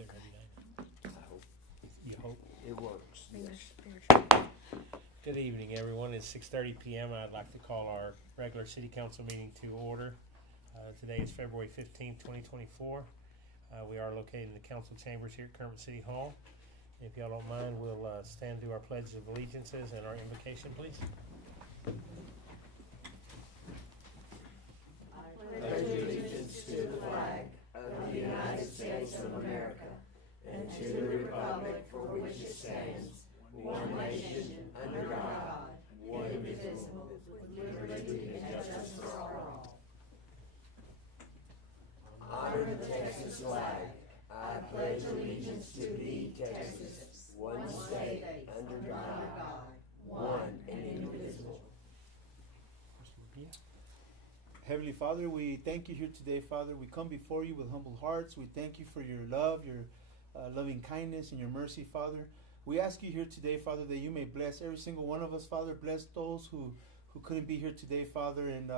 clear every day? I hope You hope? it works. Good evening, everyone. It's 6:30 p.m. I'd like to call our regular city council meeting to order. Today is February 15th, 2024. We are located in the council chambers here at Kermit City Hall. If y'all don't mind, we'll stand through our pledge of allegiances and our invocation, please. I pledge allegiance to the flag of the United States of America and to the republic for which it stands, one nation, under God, indivisible, with liberty and justice for all. Honor the Texas flag. I pledge allegiance to thee, Texas, one state, under God, one and indivisible. Heavenly Father, we thank you here today, Father. We come before you with humble hearts. We thank you for your love, your loving kindness, and your mercy, Father. We ask you here today, Father, that you may bless every single one of us, Father. Bless those who couldn't be here today, Father, and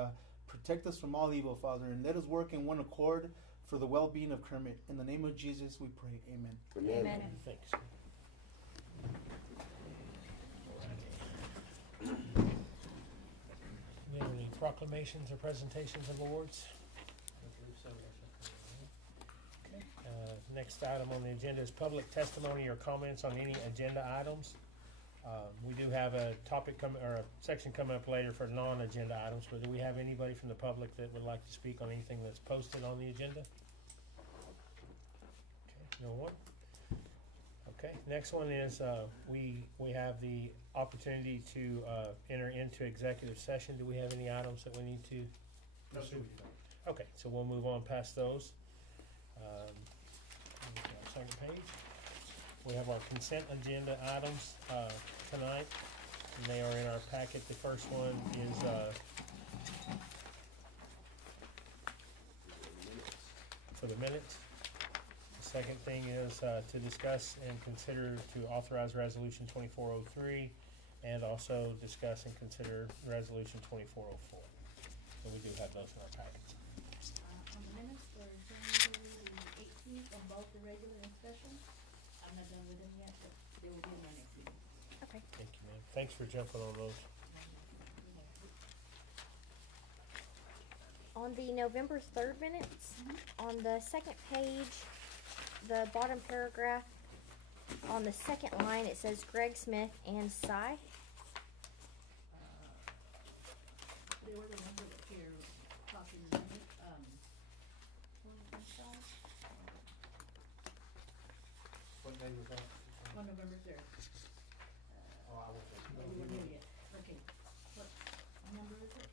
protect us from all evil, Father. And let us work in one accord for the well-being of Kermit. In the name of Jesus, we pray. Amen. Amen. Thanks. Do we have any proclamations or presentations of awards? Okay. Next item on the agenda is public testimony or comments on any agenda items. We do have a topic or a section coming up later for non-agenda items, but do we have anybody from the public that would like to speak on anything that's posted on the agenda? Okay, no one. Okay, next one is we have the opportunity to enter into executive session. Do we have any items that we need to pursue? Okay, so we'll move on past those. Second page. We have our consent agenda items tonight, and they are in our packet. The first one is for the minutes. The second thing is to discuss and consider to authorize Resolution 2403, and also discuss and consider Resolution 2404. So we do have those in our packets. On the minutes for January the 18th on both the regular and special. I'm not done with them yet, but they will be in our next meeting. Okay. Thank you, ma'am. Thanks for jumping on those. On the November 3rd minutes, on the second page, the bottom paragraph, on the second line, it says Greg Smith and Cy. They were the ones that were here talking, what was that song? What day was that? On November 3rd. Oh, I wasn't. You weren't here yet. Okay. What number is it?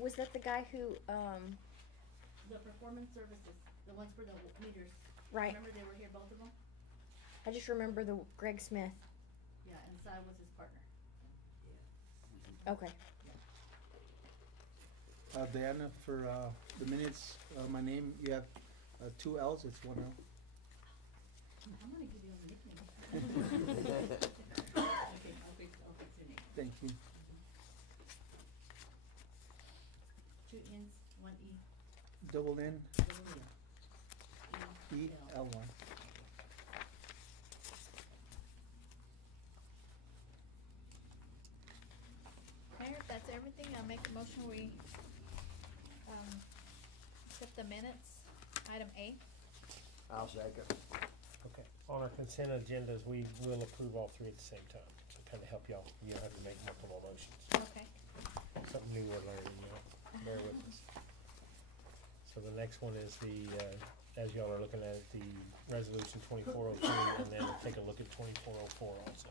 Was that the guy who, The performance services, the ones for the meters. right, Remember they were here, both of them? I just remember the Greg Smith. Yeah, and Cy was his partner. Okay. Diana, for the minutes, my name, you have 2 L's, it's 1 L. I'm gonna give you a nickname. Okay, I'll fix your name. Thank you. 2 N's, 1 E, Double N, double E. E, L, 1. Mayor, if that's everything, I'll make a motion we accept the minutes, item A. I'll second. Okay. On our consent agendas, we will approve all three at the same time. So kind of help y'all. You don't have to make multiple motions. Okay. Something new we're learning, bear with us. So the next one is the, as y'all are looking at it, the resolution 2403, and then we'll take a look at 2404 also.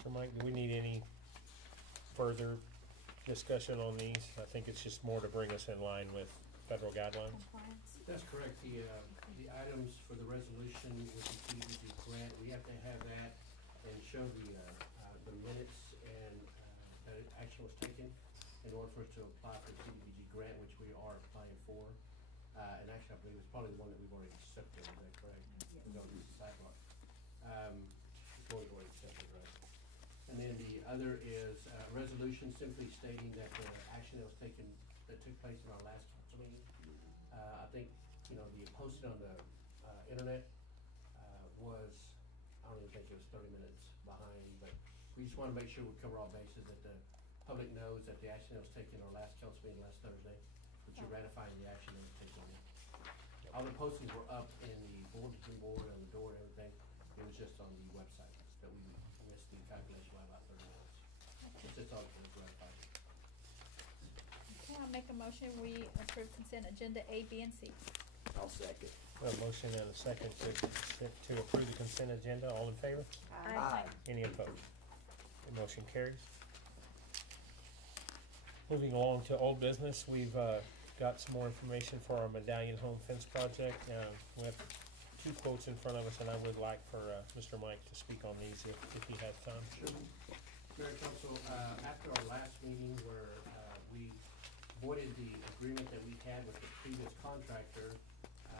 Mr. Mike, do we need any further discussion on these? I think it's just more to bring us in line with federal guidelines. Compliance. That's correct. The items for the resolution with the PDD grant, we have to have that and show the minutes and that action was taken. in order for us to apply for the CDBG grant, which we are applying for. And actually, I believe it's probably the one that we've already accepted, is that correct? We're going to use the sidewalk. It's going to already accepted, right? And then the other is a resolution simply stating that the action that was taken, that took place in our last council meeting. I think, you know, the posting on the internet was, I don't even think it was 30 minutes behind, but we just want to make sure we cover all bases, that the public knows that the action that was taken in our last council meeting last Thursday, that you're ratifying the action that was taken. All the postings were up in the bulletin board and the door and everything. It was just on the website that we missed the calculation by about 30 minutes. It's just all it was ratified. Okay, I'll make a motion, we approve consent agenda A, B, and C. I'll second. We have a motion and a second to approve the consent agenda. All in favor? Aye. Any opposed? The motion carries. Moving along to old business, we've got some more information for our Medallion Home Fence project. We have two quotes in front of us, and I would like for Mr. Mike to speak on these if he has time. Sure. Mayor Council, after our last meeting where we voided the agreement that we had with the previous contractor,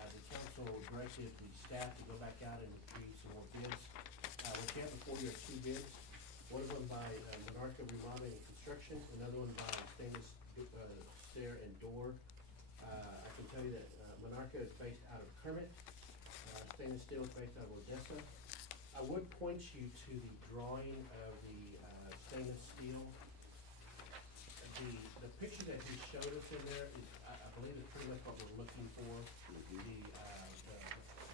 the council directed the staff to go back out and retrieve some more bids. What you have before you are two bids, one of them by Monarca Remodeling and Construction, another one by Stainless Stair and Door. I can tell you that Monarca is based out of Kermit, Stainless Steel is based out of Odessa. I would point you to the drawing of the stainless steel. The picture that he showed us in there is, I believe, is pretty much what we're looking for. The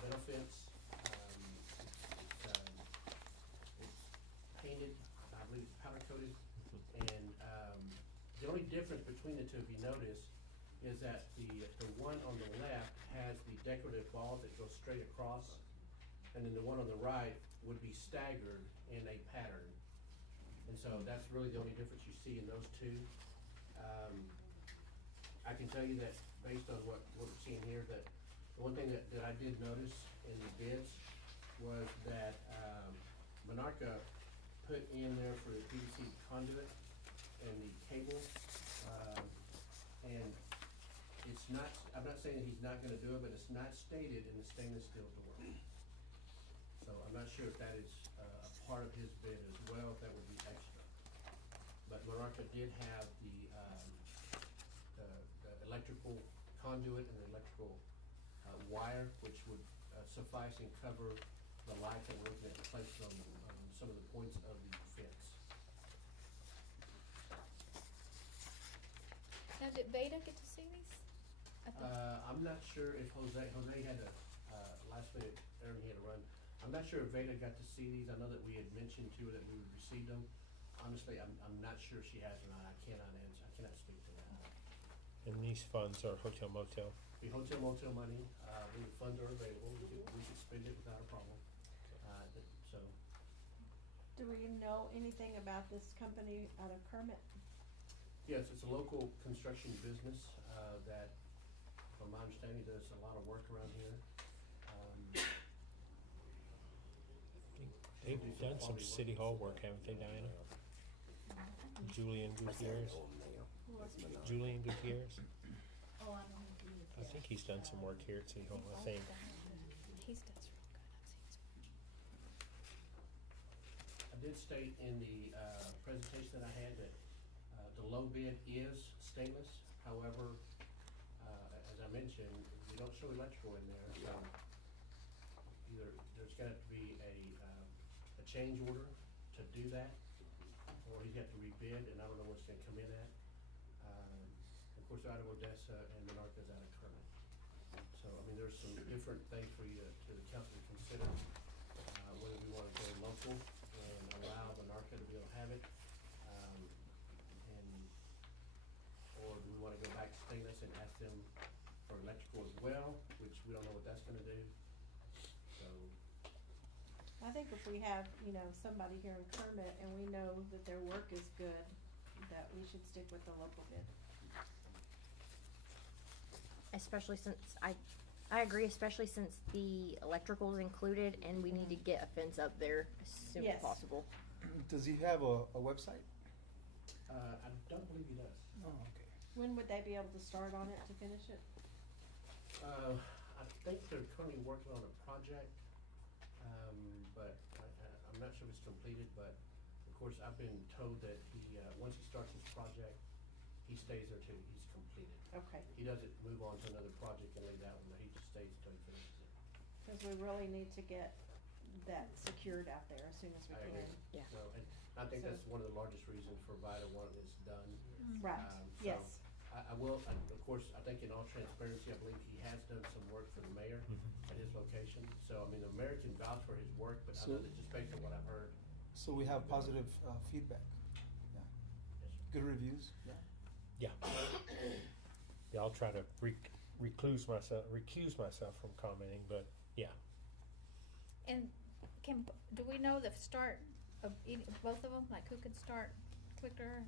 benefits, it's painted, I believe it's powder coated, and the only difference between the two, if you notice, is that the one on the left has the decorative balls that go straight across, and then the one on the right would be staggered in a pattern. And so that's really the only difference you see in those two. I can tell you that based on what we're seeing here, that the one thing that I did notice in the bids was that Monarca put in there for the PVC conduit and the cable, and it's not, I'm not saying that he's not gonna do it, but it's not stated in the stainless steel door. So I'm not sure if that is a part of his bid as well, if that would be extra. But Monarca did have the electrical conduit and the electrical wire, which would suffice and cover the light that we're looking at placed on some of the points of the fence. Now, did Veda get to see these? I think- I'm not sure if Jose had a last minute errand he had to run. I'm not sure if Veda got to see these. I know that we had mentioned to her that we would receive them. Honestly, I'm not sure she has or not. I cannot answer. I cannot speak to that. And these funds are hotel motel. The hotel motel money, the funds are available. We could spend it without a problem. So, Do we know anything about this company out of Kermit? yes, it's a local construction business that, from my understanding, does a lot of work around here. They've done some city hall work, haven't they, Diana? Julian Gutierrez. Julian Gutierrez. Oh, I know who he is. I think he's done some work here at City Hall, I think. He's done real good, I've seen some. I did state in the presentation that I had that the low bid is stainless. However, as I mentioned, we don't show electrical in there, so either there's gonna have to be a change order to do that, or he's got to rebid, and I don't know what's gonna come in at. Of course, out of Odessa and Monarca's out of Kermit. So, I mean, there's some different things for you to the council to consider, whether we wanna go local and allow Monarca to be able to have it, or do we wanna go back to stainless and ask them for electrical as well, which we don't know what that's gonna do. So, I think if we have, somebody here in Kermit and we know that their work is good, that we should stick with the local bid. Especially since, I agree, especially since the electrical's included and we need to get a fence up there as soon as Yes. possible. Does he have a website? I don't believe he does. Oh, okay. When would they be able to start on it to finish it? I think they're currently working on a project, but I'm not sure if it's completed, but of course, I've been told that he, once he starts his project, he stays there till he's completed. Okay, He doesn't move on to another project and leave that one, he just stays until he finishes it. cause we really need to get that secured out there as soon as we I can. agree. Yeah. So, and I think So- that's one of the largest reasons for VITA wanting this done. Right, So yes, I will, of course, I think in all transparency, I believe he has done some work for the mayor at his location. So, I mean, the mayor can vouch for his work, but I know So- that just based on what I've heard. So we have positive feedback. Yeah. Yes, sir. Good reviews. Yeah. Yeah. Yeah, I'll try to recuse myself from commenting, but yeah. And do we know the start of both of them, like who could start quicker?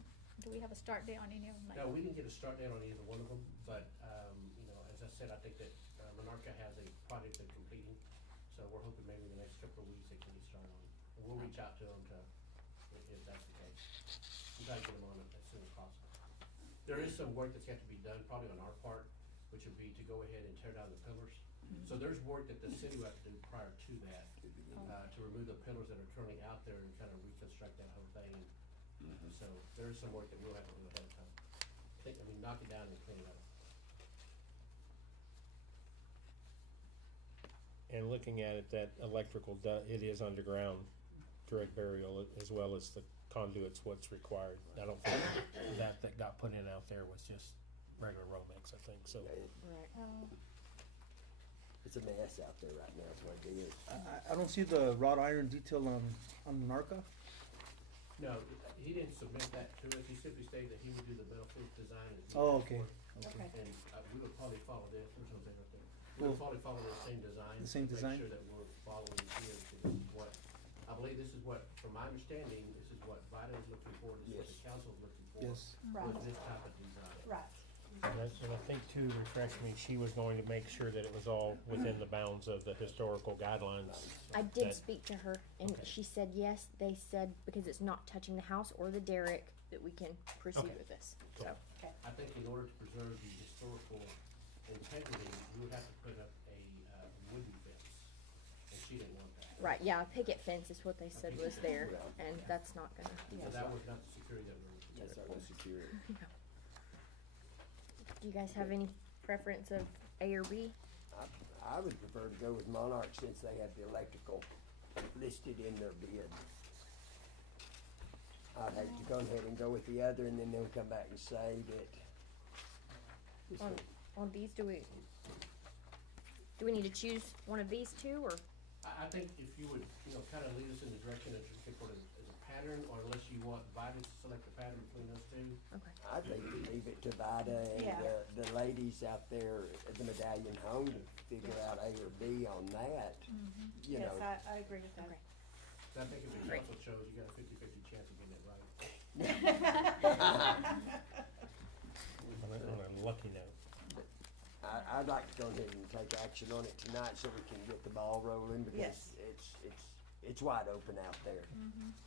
Do we have a start date on any of them? Like, No, we didn't get a start date on either one of them, but, you know, as I said, I think that Monarca has a project they're completing. So we're hoping maybe in the next couple of weeks they can get started on it. And we'll reach out to them if that's the case. We'll try to get them on it as soon as possible. There is some work that's got to be done, probably on our part, which would be to go ahead and tear down the pillars. So there's work that the city will have to do prior to that, to remove the pillars that are currently out there and kind of reconstruct that whole thing. And so there is some work that we'll have to do ahead of time. Knock it down and clean it up. And looking at it, that electrical, it is underground direct burial as well as the conduits what's required. I don't think that got put in out there was just regular Romex, I think, so. Right. It's a mess out there right now, is what it is. I don't see the wrought iron detail on Monarca. No, he didn't submit that to us. He simply stated that he would do the metal fence design. as we Oh, asked okay. for. okay. And we would probably follow this, there's Jose right there. We Well, would probably follow the same design. the same to design? Make sure that we're following here, because this is what, I believe this is what, from my understanding, this is what VITA is looking for, this is what the Yes. council is looking for. Yes. Right, Was this type of design. right. And I think too, refresh me, she was going to make sure that it was all within the bounds of the historical guidelines. I did that- speak to her, and Okay. she said yes. They said because it's not touching the house or the derrick that we can proceed Okay. with this. Cool. So I think in order to preserve the historical integrity, we would have to put up a wooden fence, and she didn't want that. right, yeah, a picket fence is what they said was there, and that's not gonna. So that was not the security that we were looking That's for. not no security. Do you guys have any preference of A or B? I would prefer to go with Monarch since they have the electrical listed in their bid. I'd hate to go ahead and go with the other and then they'll come back and say that. this On one- on these, do we need to choose one of these two, or I think if you would, kind of lead us in the direction that you're looking for as a pattern, or unless you want VITA to select a pattern between those two. okay? I'd leave it to VITA and Yeah. the ladies out there at the Medallion Home to figure out A or B on that. You Yes, know, I agree with that. Okay. So I think if the Great. council chose, you got a 50-50 chance of getting it right. On a lucky note. I'd like to go ahead and take action on it tonight so we can get the ball rolling because Yes. it's wide open out there.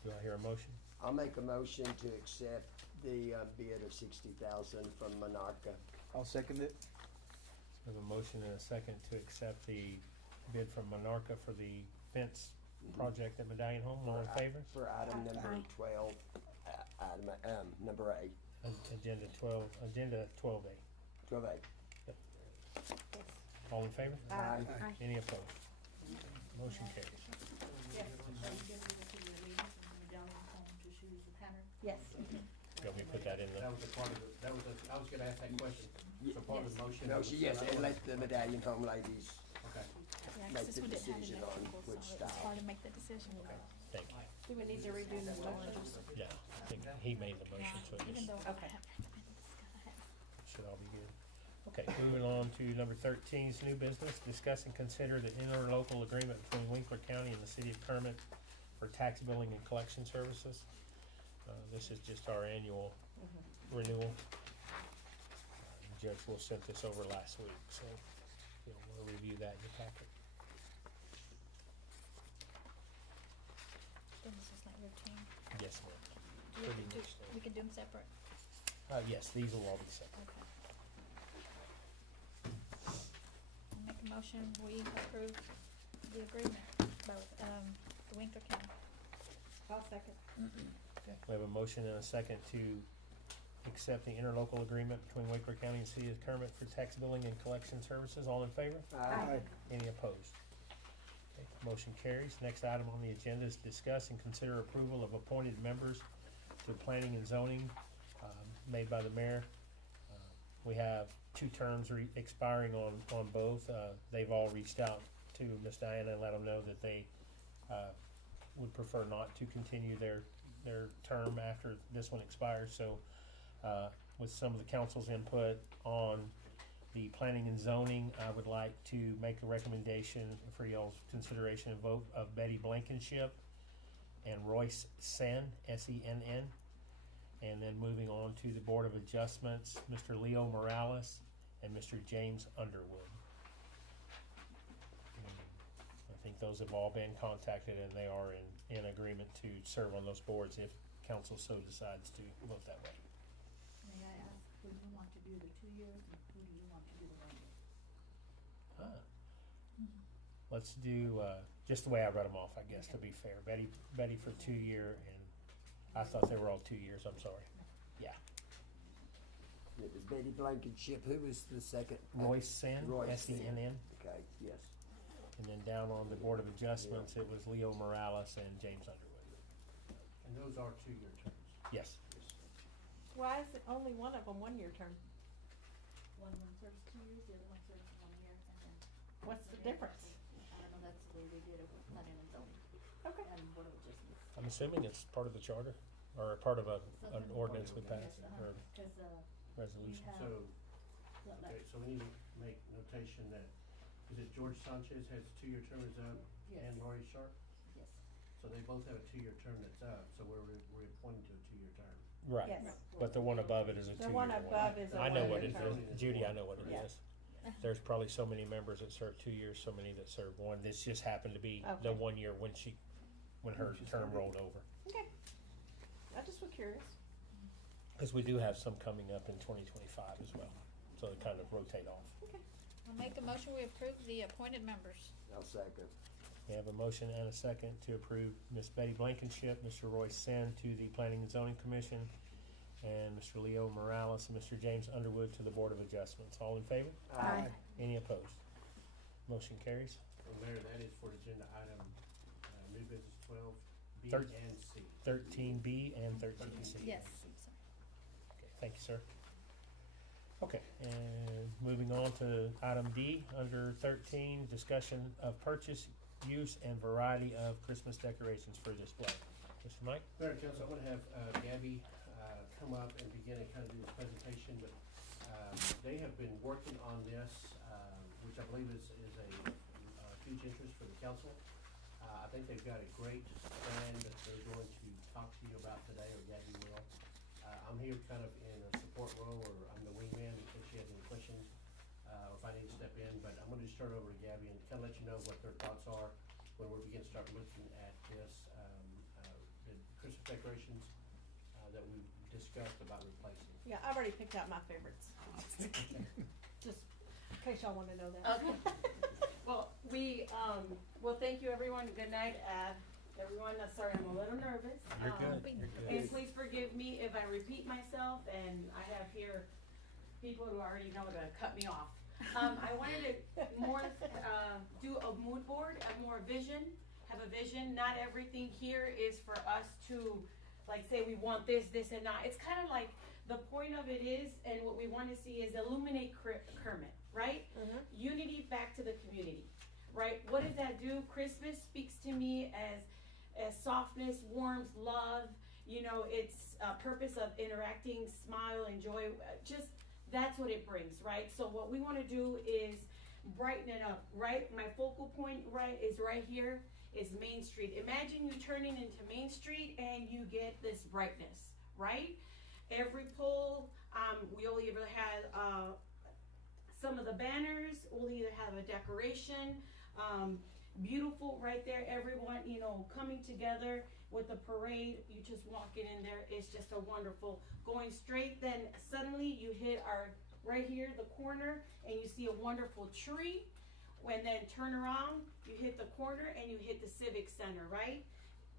Do I hear a motion? I'll make a motion to accept the bid of 60,000 from Monarca. I'll second it. We have a motion and a second to accept the bid from Monarca for the fence project at Medallion Home. All in favor? For item number Aye. 12, number A, Agenda 12A. 12A. All in favor? Aye. Aye. Any opposed? Motion carries. Yes, are you gonna give it to the ladies and Medallion Home to choose the pattern? Yes, You want me to put that in That the, was a part of the, I was gonna ask that question. So part of the motion. No, was yes, set up- and let the Medallion Home ladies, Okay, Yeah, Make 'cause this the one didn't have decision on electrical, which so it's style. hard to make the decision. thank you. do we need to redo the motion? Yeah, I think he made the motion, so it Even just though I Okay. haven't recommended this guy. should all be good. Okay, moving on to number 13 is new business. Discuss and consider the interlocal agreement between Winkler County and the city of Kermit for tax billing and collection services. This is just our annual renewal. Judge Will sent this over last week, so you'll want to review that in your packet. Then it's just like routine. Yes, ma'am. Do we pretty do, much we can do them separate? Yes, these will all be separate. Okay. Make a motion, we approve the agreement, both, the Winkler County. I'll second. Okay. We have a motion and a second to accept the interlocal agreement between Wakefield County and City of Kermit for tax billing and collection services. All in favor? Aye. Any opposed? Okay, motion carries. Next item on the agenda is discuss and consider approval of appointed members to planning and zoning, made by the mayor. We have 2 terms expiring on both. They've all reached out to Miss Diana and let them know that they, would prefer not to continue their term after this one expires. So, with some of the council's input on the planning and zoning, I would like to make a recommendation for y'all's consideration and vote of Betty Blankenship and Royce Senn, S-E-N-N. And then moving on to the Board of Adjustments, Mr. Leo Morales and Mr. James Underwood. I think those have all been contacted and they are in agreement to serve on those boards if council so decides to vote that way. May I ask, who do you want to do the 2 years and who do you want to do the 1 year? Let's do, just the way I read them off, I guess, to be fair. Betty for 2 year, and I thought they were all 2 years, I'm sorry. Yeah. It was Betty Blankenship. Who was the second? Royce Senn, Royce Senn. S-E-N-N. Okay, yes. And then down on the Board of Adjustments, it was Leo Morales and James Underwood. And those are 2-year terms. Yes. Why is it only one of them 1-year term? One serves 2 years, the other one serves 1 year, and then. What's the mayor difference? I don't know, that's the way they did it with planning and zoning Okay. and board of adjustments. I'm assuming it's part of the charter, or part of an Something- ordinance we passed, Yes, or cause, resolution. have- So, like- okay, so we need to make notation that, is it George Sanchez has a 2-year term is up, Yes. and Laurie Sharp? Yes. So they both have a 2-year term that's up, so we're appointing to a 2-year term. Right, Yes. but the one above it is a 2-year The one. one above is a I know what 1-year it term. is, Judy, I know what it Yeah. is. There's probably so many members that serve 2 years, so many that serve 1. This just happened to be the Okay. 1 year when her term rolled over. Okay. I just was curious. Cause we do have some coming up in 2025 as well, so they kind of rotate off. I'll make a motion, we approve the appointed members. I'll second. We have a motion and a second to approve Miss Betty Blankenship, Mr. Royce Senn to the Planning and Zoning Commission, and Mr. Leo Morales and Mr. James Underwood to the Board of Adjustments. All in favor? Aye. Any opposed? Motion carries. And Mayor, that is for agenda item, new business 12B Thir- and C. 13B and 13C. Yes, Okay, thank you, sir. Okay, and moving on to item D, under 13, discussion of purchase, use, and variety of Christmas decorations for display. Mr. Mike? Mayor and Council, I'm gonna have Gabby come up and begin and kind of do this presentation, but they have been working on this, which I believe is a huge interest for the council. I think they've got a great plan that they're going to talk to you about today, or Gabby will. I'm here kind of in a support role, or I'm the wingman in case she has any questions, or if I need to step in, but I'm gonna just turn it over to Gabby and kind of let you know what their thoughts are when we begin to start looking at this, the Christmas decorations that we discussed about replacing. Yeah, I've already picked out my favorites. Just in case y'all wanna know that. Okay. Well, well, thank you, everyone. Good night, everyone. Sorry, I'm a little nervous. You're good, you're good. And please forgive me if I repeat myself, and I have here people who already know to cut me off. I wanted to more, do a mood board, have a vision. Not everything here is for us to, like, say we want this, and not. It's kind of like, the point of it is, and what we want to see is illuminate Kermit, right? Mhm. Unity back to the community, right? What does that do? Christmas speaks to me as softness, warmth, love. You know, it's a purpose of interacting, smile, and joy. Just, that's what it brings, right? So what we want to do is brighten it up, right? My focal point, right, is right here, is Main Street. Imagine you turning into Main Street and you get this brightness, right? Every pole, we'll either have some of the banners, we'll either have a decoration. beautiful right there. Everyone, coming together with the parade. You just walking in there, it's just a wonderful. Going straight, then suddenly you hit right here, the corner, and you see a wonderful tree. When then turn around, you hit the corner and you hit the Civic Center, right?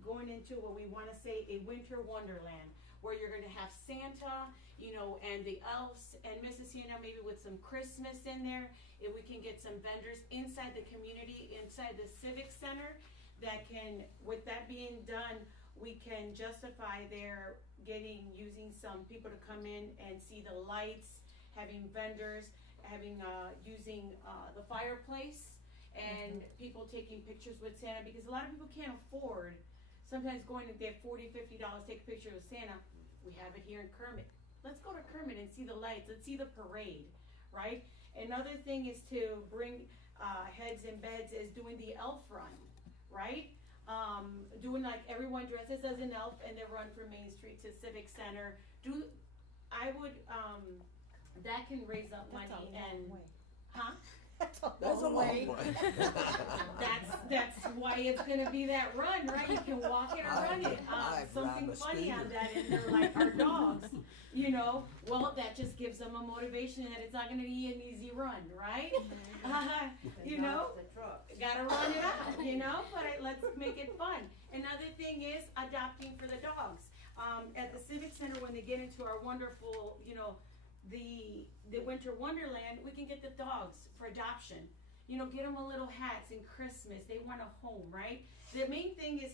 Going into what we want to say a winter wonderland, where you're going to have Santa, and the elves and Mrs. Sienna, maybe with some Christmas in there. If we can get some vendors inside the community, inside the Civic Center, that can, with that being done, we can justify their using some people to come in and see the lights, having vendors, using the fireplace, and people taking pictures with Santa, because a lot of people can't afford sometimes going to get $40-50, take a picture of Santa. We have it here in Kermit. Let's go to Kermit and see the lights. Let's see the parade, right? Another thing is to bring heads and beds is doing the elf run, right? Doing like everyone dresses as an elf and they run from Main Street to Civic Center. That can raise up money and, huh? That's a long way. That's why it's gonna be that run, right? You can walk it or run it. Something funny on that, and they're like our dogs, Well, that just gives them a motivation that it's not gonna be an easy run, right? Gotta run it out, But let's make it fun. Another thing is adopting for the dogs. At the Civic Center, when they get into our wonderful, the Winter Wonderland, we can get the dogs for adoption. Get them a little hats in Christmas. They want a home, right? The main thing is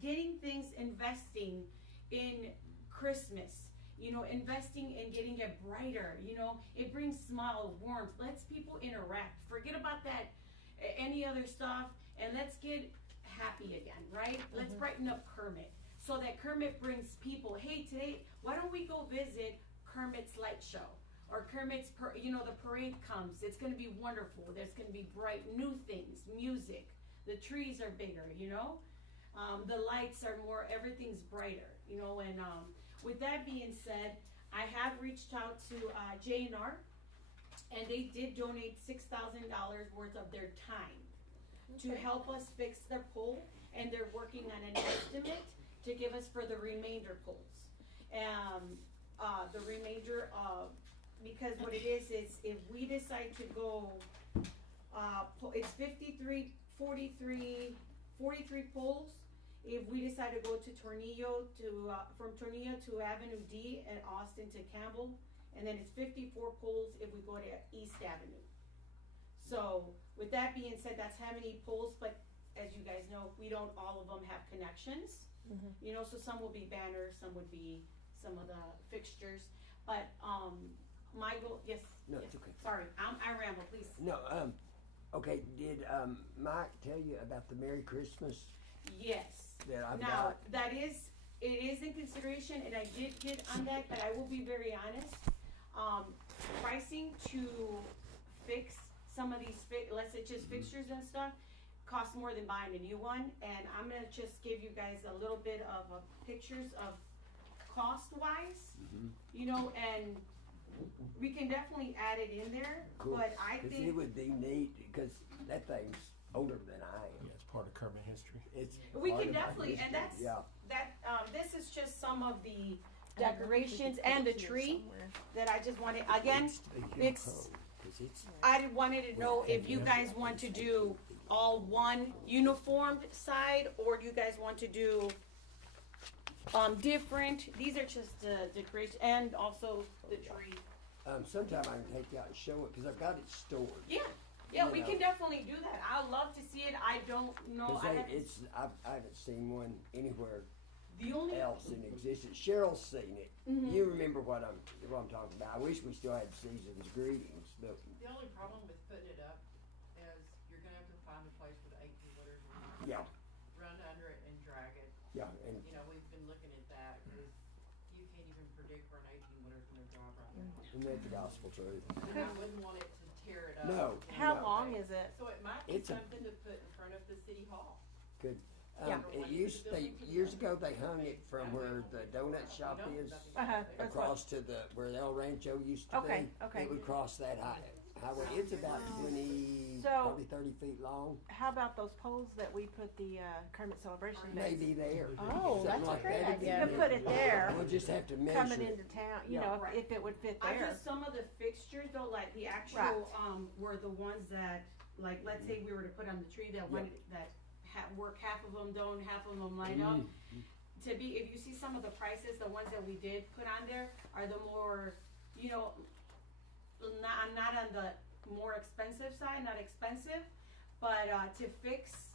getting things, investing in Christmas. Investing in getting it brighter. It brings smile, warmth. Lets people interact. Forget about that, any other stuff, and let's get happy again, right? Let's brighten up Kermit, so that Kermit brings people. Hey, today, why don't we go visit Kermit's light show, or Kermit's, the parade comes. It's going to be wonderful. There's going to be bright new things, music. The trees are bigger, the lights are more, everything's brighter, and with that being said, I have reached out to J&R, and they did donate $6,000 worth of their time to help us fix their pole, and they're working on an estimate to give us for the remainder poles. The remainder of, because what it is if we decide to go, it's 43 poles. If we decide to go to Tornillo from Tornillo to Avenue D and Austin to Campbell, and then it's 54 poles if we go to East Avenue. So with that being said, that's how many poles, but as you guys know, all of them have connections. So some will be banners, some would be some of the fixtures, but my goal, yes. No, yes. it's okay. Sorry, I ramble, please. No, okay, did Mike tell you about the Merry Christmas Yes. that I've Now, got? it is in consideration, and I did get on that, but I will be very honest. Pricing to fix some of these, let's say just fixtures and stuff, costs more than buying a new one, and I'm gonna just give you guys a little bit of pictures of cost-wise, and we can definitely add it in there, Cool. but I 'Cause think it would be neat, because that thing's older than I am. Yeah, it's part of Kermit history. It's we part can of my definitely, and history, this is just some of the decorations and the tree that I just wanted, again, I wanted to know if you guys want to do all one uniformed side, or do you guys want to do different. These are just decoration, and also the tree. Sometime I can take you out and show it, because I've got it stored. Yeah, You we know. can definitely do that. I'd love to see it. I don't know. Because I haven't seen one anywhere The only else in existence. Cheryl's seen it. Mhm. You remember what I'm talking about. I wish we still had Season's Greetings, but The only problem with putting it up is you're gonna have to find a place with 18 footers, yeah, run under it and drag it. yeah, and We've been looking at that, cause you can't even predict where an 18 footer's gonna drive right now. isn't that the gospel truth? And I wouldn't want it to tear it up. No. How No. long is it? So it might be It's a- something to put in front of the city hall. Good. Yeah. Years ago they hung it from where the donut shop is, That's across to where El Rancho used to Okay, be. okay. It would cross that highway, it's about 20, So- probably 30 feet long, How about those poles that we put the Kermit celebration days? maybe there. Oh, Something that's a like great that. idea. You could put it there, We'll just have to measure coming it. into town, you Yeah. know, Right. if it would fit I there. just, some of the fixtures though, like the actual, Right. were the ones that, like, let's say we were to put on the tree that wanted, that work half of them don't, half of them line up. To be, if you see some of the prices, the ones that we did put on there are the more, you know, I'm not on the more expensive side, not expensive, but, to fix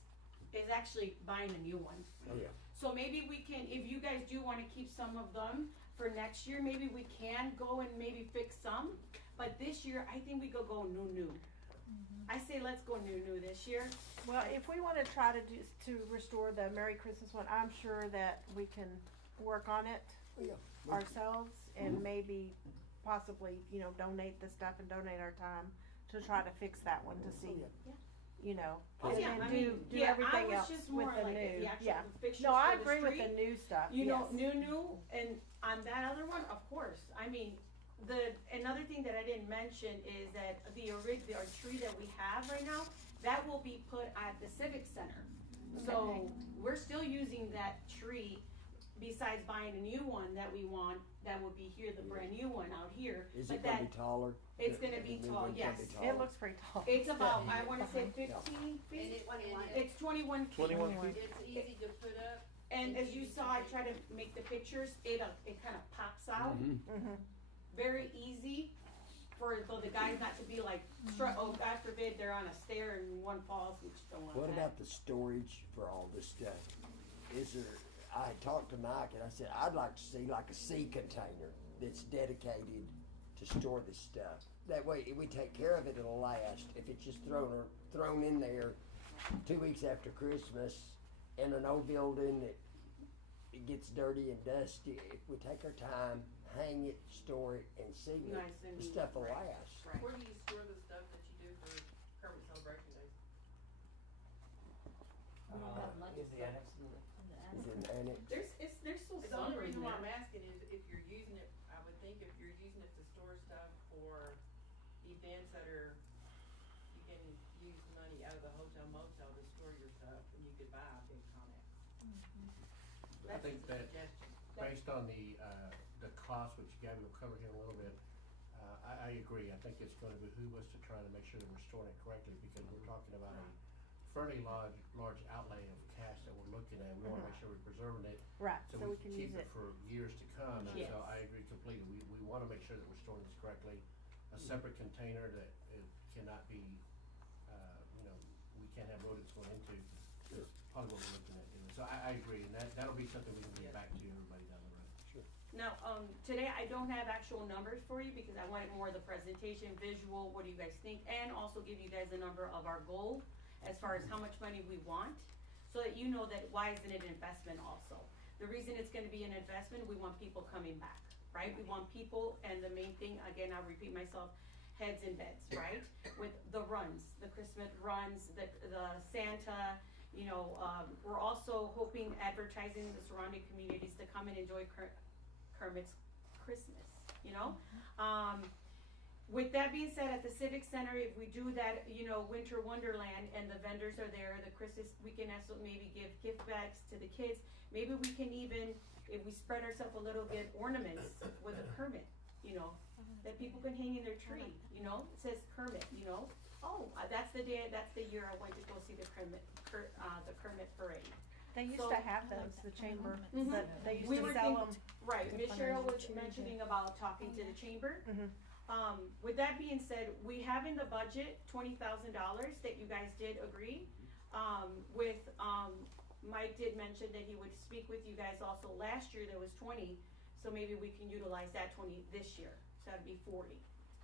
is actually buying a new one. Oh, yeah. So maybe we can, if you guys do wanna keep some of them for next year, maybe we can go and maybe fix some. But this year, I think we could go new. I say let's go new this year. Well, if we wanna try to do, to restore the Merry Christmas one, I'm sure that we can work on it Oh, yeah. ourselves and maybe possibly, you know, donate the stuff and donate our time to try to fix that one to see, Yeah. you know, Oh, and yeah, then I do mean, do yeah, I everything was else just with more the like new, the actual yeah. fixtures No, I for the agree with the street. new stuff, You know, yes. new, and on that other one, of course, I mean, another thing that I didn't mention is that our tree that we have right now, that will be put at the Civic Center. So, we're still using that tree, besides buying a new one that we want, that would be here, the brand new one out here. Is But it gonna that, be taller? it's gonna be The new tall, one's gonna yes. be taller? It looks pretty tall. It's about, I wanna say Yeah. 15 feet, And it's 21 feet. 21 feet? it's easy to put up. And as you saw, I try to make the pictures, it kind of pops out, Mhm. Mhm. very easy for the guys not to be like, oh, God forbid, they're on a stair and one falls, which you don't want What that. about the storage for all this stuff? Is there, I had talked to Mike and I said, I'd like to see like a sea container that's dedicated to store this stuff. That way, if we take care of it, it'll last. If it's just thrown in there 2 weeks after Christmas in an old building that it gets dirty and dusty, if we take our time, hang it, store it, and seal it, Nice and the neat, stuff will right. last. Right. Where do you store the stuff that you do for Kermit Celebration Days? Is the annex? Is it an annex? There's still The some only in reason why I'm there. asking is if you're using it, I would think if you're using it to store stuff for events that are, you can use money out of the hotel motel to store your stuff and you could buy a big Connex. I think that Suggestion. based on the cost, which Gabby will cover here in a little bit, I agree. I think it's gonna behoove us to try to make sure that we're storing it correctly, because we're talking about a fairly large outlay of cash that we're looking at. We wanna make sure we're preserving it, Right, so we can keep it for years to come. And Yes. so I agree completely. We wanna make sure that we're storing this correctly. A separate container that it cannot be, you know, we can't have rodents going into, is probably what we're looking at doing. So I agree, and that'll be something we can get back to everybody down the road. Now, today I don't have actual numbers for you because I wanted more of the presentation, visual, what do you guys think? And also give you guys a number of our goal as far as how much money we want, so that you know that why isn't it an investment also? The reason it's gonna be an investment, we want people coming back, right? We want people, and the main thing, again, I'll repeat myself, heads in beds, right? With the runs, the Christmas runs, the Santa, you know, we're also hoping advertising the surrounding communities to come and enjoy Kermit's Christmas, you know? With that being said, at the Civic Center, if we do that, you know, Winter Wonderland and the vendors are there, the Christmas, we can also maybe give gift bags to the kids. Maybe we can even, if we spread ourselves a little bit, ornaments with a Kermit, you know, that people can hang in their tree, you know? It says Kermit, you know? Oh, that's the day, that's the year I went to go see the Kermit parade. They used So- to have those, the chamber, Mhm. but they used We to were sell think- them. Right, to Ms. fundraise Cheryl the was children. mentioning about talking to the chamber. Mhm. With that being said, we have in the budget $20,000 that you guys did agree. Mike did mention that he would speak with you guys also. Last year there was 20, so maybe we can utilize that 20 this year, so that'd be 40.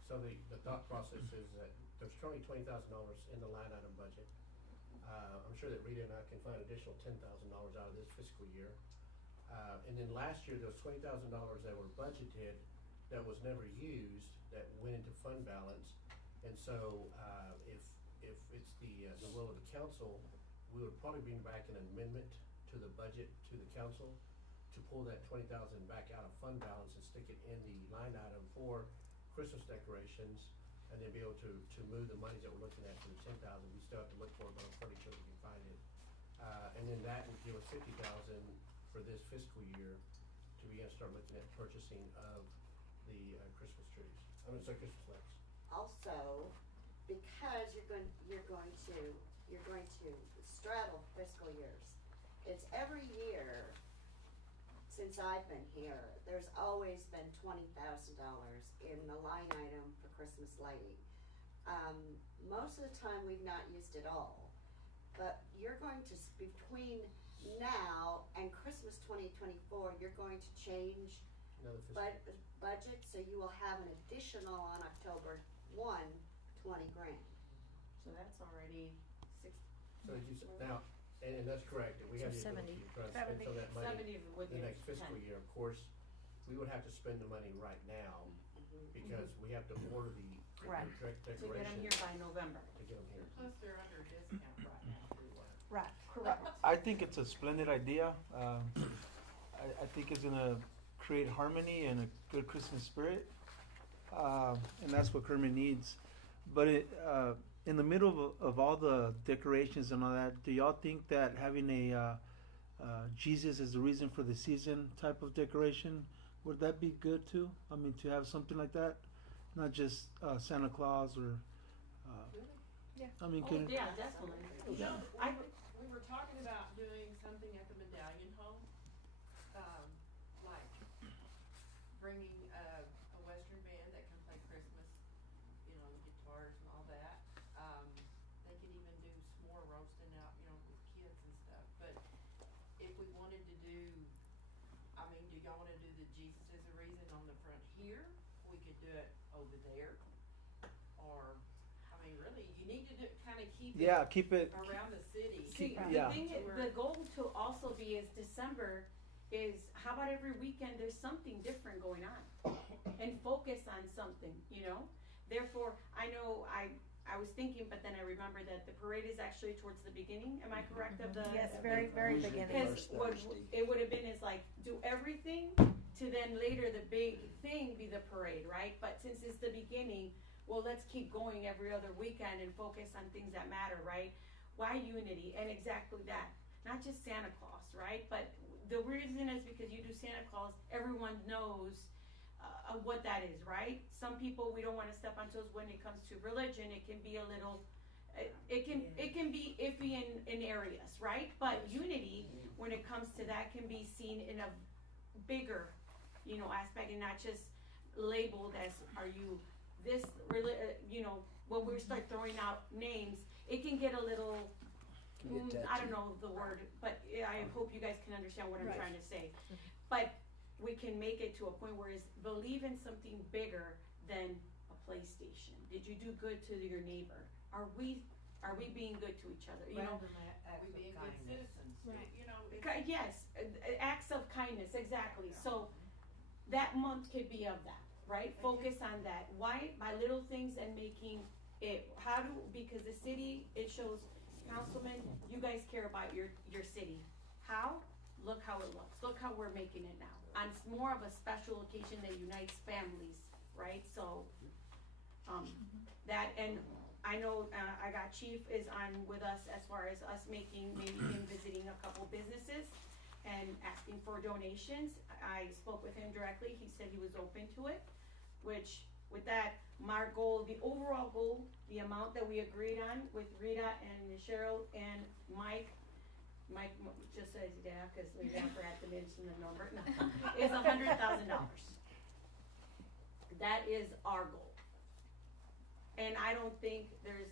So the thought process is that there's currently $20,000 in the line item budget. I'm sure that Rita and I can find additional $10,000 out of this fiscal year. And then last year, there was $20,000 that were budgeted that was never used, that went into fund balance. And so, if it's the will of the council, we would probably bring back an amendment to the budget to the council to pull that 20,000 back out of fund balance and stick it in the line item for Christmas decorations, and then be able to move the monies that we're looking at to the 10,000. We still have to look for it, but I'm pretty sure we can find it. And then that would give us 50,000 for this fiscal year to begin to start looking at purchasing of the Christmas trees. I mean, sorry, Christmas lights. Also, because you're going to straddle fiscal years. It's every year since I've been here, there's always been $20,000 in the line item for Christmas lighting. Most of the time we've not used it all, but you're going to, between now and Christmas 2024, you're going to change Another fiscal. budget, so you will have an additional on October 1, 20 grand. So that's already So as you said, now, and that's correct, and we have the So ability to try to spend some of that money 70 would the be next fiscal year. Of course, we would have to spend the money right now because we have to order the Right. direct to get them decoration here by November. to get them here. Plus they're under discount right now too. Right. Correct. I think it's a splendid idea. I think it's gonna create harmony and a good Christmas spirit, and that's what Kermit needs. But in the middle of all the decorations and all that, do y'all think that having a Jesus is the reason for the season type of decoration, would that be good too? I mean, to have something like that, not just Santa Claus or. Yeah. I mean, Oh, can yeah, definitely. You know, I- we were talking about doing something at the Medallion Home, like bringing a Western band that can play Christmas, you know, guitars and all that. They could even do s'more roasting out, you know, with kids and stuff. But if we wanted to do, I mean, do y'all wanna do the Jesus is a Reason on the front here? We could do it over there. Or, I mean, really, you need to kinda keep it yeah, keep it. around the city. See, Yeah. the thing is, the goal to also be is December is, how about every weekend there's something different going on? And focus on something, you know? Therefore, I know I was thinking, but then I remember that the parade is actually towards the beginning, am I correct, of the? Yes, very, very Usually beginning. Because First what Thursday. it would have been is like, do everything to then later the big thing be the parade, right? But since it's the beginning, well, let's keep going every other weekend and focus on things that matter, right? Why unity? And exactly that. Not just Santa Claus, right? But the reason is because you do Santa Claus, everyone knows what that is, right? Some people, we don't want to step on toes when it comes to religion. It can be a little, it can be iffy in areas, right? But unity, when it comes to that, can be seen in a bigger, you know, aspect, and not just labeled as, are you this, you know, when we start throwing out names, it can get a little, Can get I don't touchy. know the word, but I hope you guys can understand what I'm Right. trying to say. But we can make it to a point where it's believe in something bigger than a PlayStation. Did you do good to your neighbor? Are we being good to each other? You know, We being good citizens, Right. you know, it's. yes, acts of kindness, exactly. So that month could be of that, right? Focus on that. Why? By little things and making it, because the city, it shows, councilmen, you guys care about your city. How? Look how it looks. Look how we're making it now. On more of a special occasion that unites families, right? So, that, and I know, I got Chief is on with us as far as us making, maybe him visiting a couple businesses and asking for donations. I spoke with him directly, he said he was open to it, which, with that, my goal, the overall goal, the amount that we agreed on with Rita and Cheryl and Mike just says, yeah, cause maybe I forgot to mention the number, no, is $100,000. That is our goal. And I don't think there's,